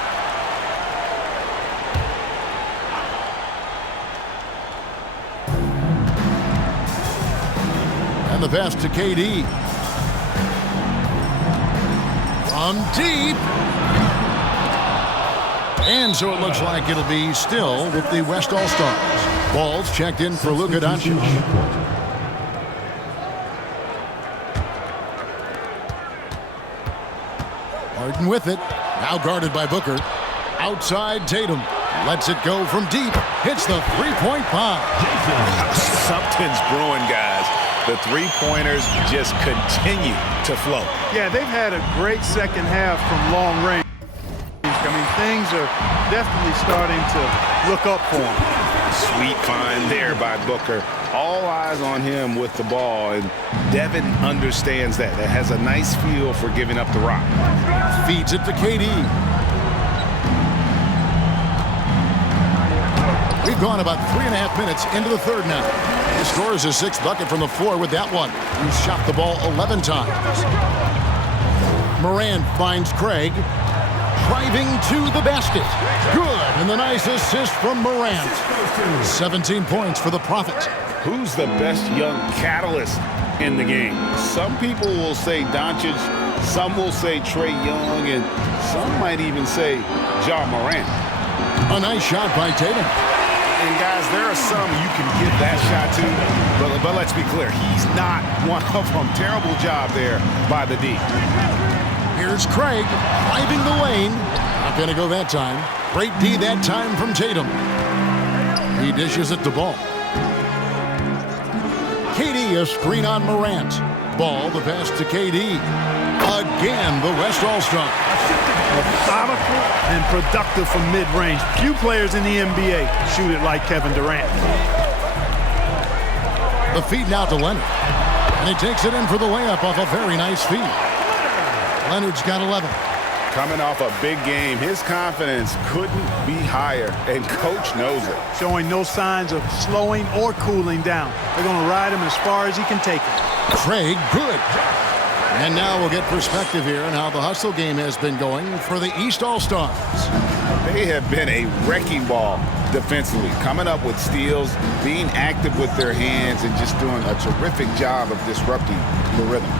And the pass to KD. From deep. And so it looks like it'll be still with the West All-Stars. Ball's checked in for Luka Doncic. Harden with it. Now guarded by Booker. Outside Tatum. Lets it go from deep. Hits the three-point bomb. Something's brewing, guys. The three-pointers just continue to flow. Yeah, they've had a great second half from long range. I mean, things are definitely starting to look up for him. Sweet find there by Booker. All eyes on him with the ball, and Devin understands that. That has a nice feel for giving up the rock. Feeds it to KD. We've gone about 3.5 minutes into the third now. He scores his 6th bucket from the floor with that one. He's shot the ball 11 times. Morant finds Craig. driving to the basket. Good, and the nice assist from Morant. 17 points for the Prophet. Who's the best young catalyst in the game? Some people will say Doncic, some will say Trae Young, and some might even say Ja Morant. A nice shot by Tatum. And guys, there are some you can give that shot to, but let's be clear, he's not one of them. Terrible job there by the D. Here's Craig driving the lane. Not going to go that time. Great D that time from Tatum. He dishes it to Ball. KD, a screen on Morant. Ball, the pass to KD. Again, the West All-Star. Methodical and productive from mid-range. Few players in the NBA shoot it like Kevin Durant. The feed now to Leonard. And he takes it in for the layup off a very nice feed. Leonard's got 11. Coming off a big game, his confidence couldn't be higher, and Coach knows it. Showing no signs of slowing or cooling down. They're going to ride him as far as he can take it. Craig, good. And now we'll get perspective here on how the hustle game has been going for the East All-Stars. They have been a wrecking ball defensively, coming up with steals, being active with their hands, and just doing a terrific job of disrupting the rhythm.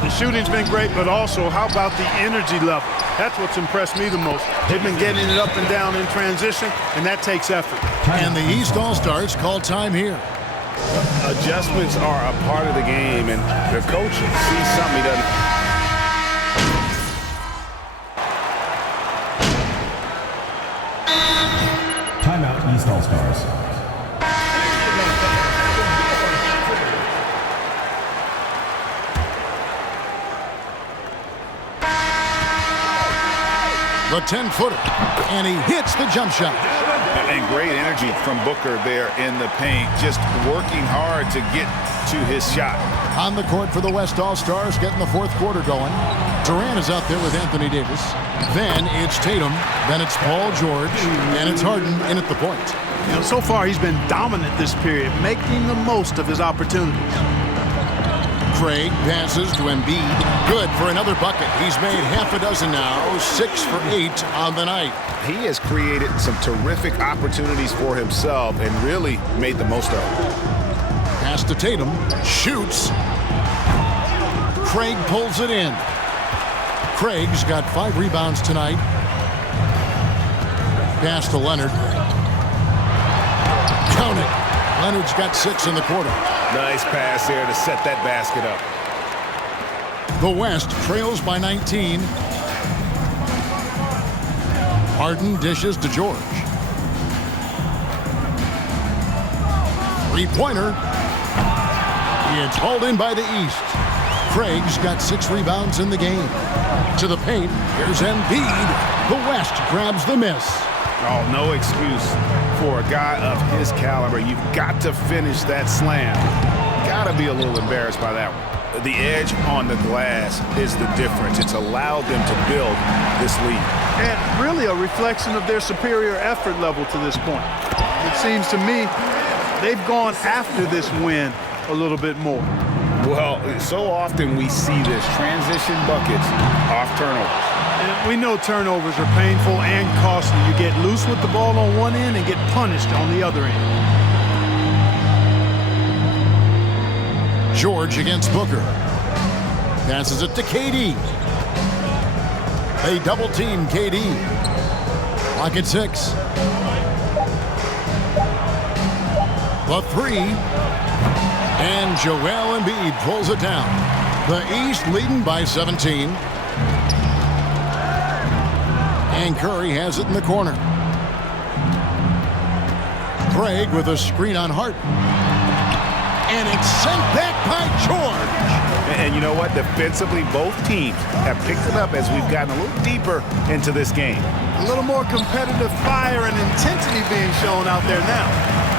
The shooting's been great, but also how about the energy level? That's what's impressed me the most. They've been getting it up and down in transition, and that takes effort. And the East All-Stars call time here. Adjustments are a part of the game, and the coach sees something he doesn't. Timeout, East All-Stars. The 10-footer, and he hits the jump shot. And great energy from Booker there in the paint, just working hard to get to his shot. On the court for the West All-Stars, getting the fourth quarter going. Durant is out there with Anthony Davis. Then it's Tatum, then it's Paul George, and it's Harden in at the point. You know, so far he's been dominant this period, making the most of his opportunities. Craig passes to Embiid. Good for another bucket. He's made half a dozen now, 6 for 8 on the night. He has created some terrific opportunities for himself and really made the most of it. Pass to Tatum. Shoots. Craig pulls it in. Craig's got 5 rebounds tonight. Pass to Leonard. Count it. Leonard's got 6 in the quarter. Nice pass there to set that basket up. The West trails by 19. Harden dishes to George. Three-pointer. It's hauled in by the East. Craig's got 6 rebounds in the game. To the paint, here's Embiid. The West grabs the miss. Oh, no excuse for a guy of his caliber. You've got to finish that slam. Got to be a little embarrassed by that one. The edge on the glass is the difference. It's allowed them to build this lead. And really a reflection of their superior effort level to this point. It seems to me they've gone after this win a little bit more. Well, so often we see this transition buckets off turnovers. And we know turnovers are painful and costly. You get loose with the ball on one end and get punished on the other end. George against Booker. Passes it to KD. They double team KD. Clock at 6. The 3. And Joel Embiid pulls it down. The East leading by 17. And Curry has it in the corner. Craig with a screen on Harden. And it's sent back by George. And you know what? Defensively, both teams have picked it up as we've gotten a little deeper into this game. A little more competitive fire and intensity being shown out there now.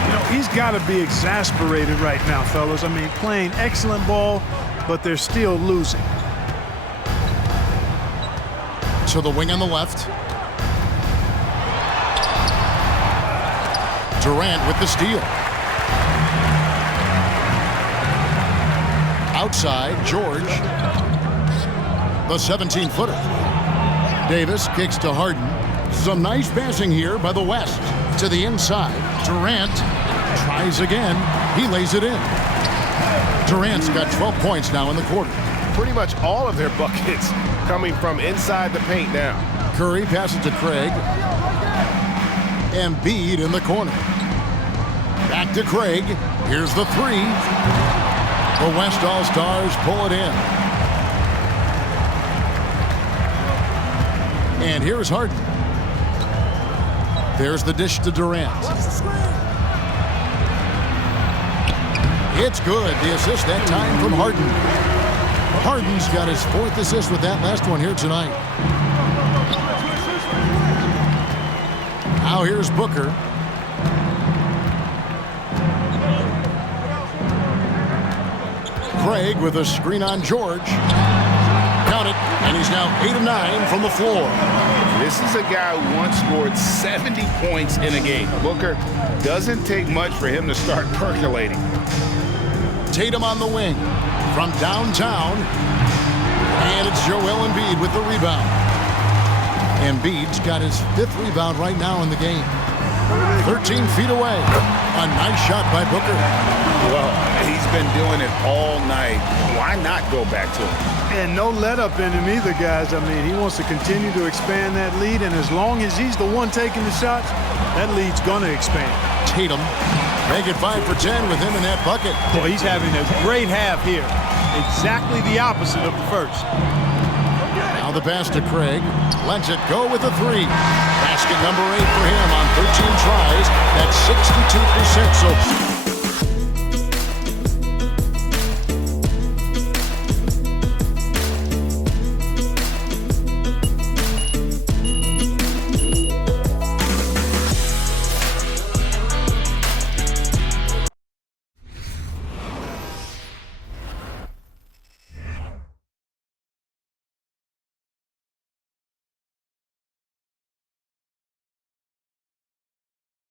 You know, he's got to be exasperated right now, fellas. I mean, playing excellent ball, but they're still losing. To the wing on the left. Durant with the steal. Outside, George. The 17-footer. Davis kicks to Harden. Some nice passing here by the West. To the inside. Durant tries again. He lays it in. Durant's got 12 points now in the quarter. Pretty much all of their buckets coming from inside the paint now. Curry passes to Craig. Embiid in the corner. Back to Craig. Here's the three. The West All-Stars pull it in. And here's Harden. There's the dish to Durant. It's good. The assist that time from Harden. Harden's got his 4th assist with that last one here tonight. Now here's Booker. Craig with a screen on George. Count it, and he's now 8 of 9 from the floor. This is a guy who once scored 70 points in a game. Booker, doesn't take much for him to start percolating. Tatum on the wing from downtown. And it's Joel Embiid with the rebound. Embiid's got his 5th rebound right now in the game. 13 feet away. A nice shot by Booker. Well, he's been doing it all night. Why not go back to him? And no let up in him either, guys. I mean, he wants to continue to expand that lead, and as long as he's the one taking the shots, that lead's going to expand. Tatum, make it 5 for 10 with him in that bucket. Well, he's having a great half here. Exactly the opposite of the first. Now the pass to Craig. Lets it go with a 3. Basket number 8 for him on 13 tries. That's 62%. So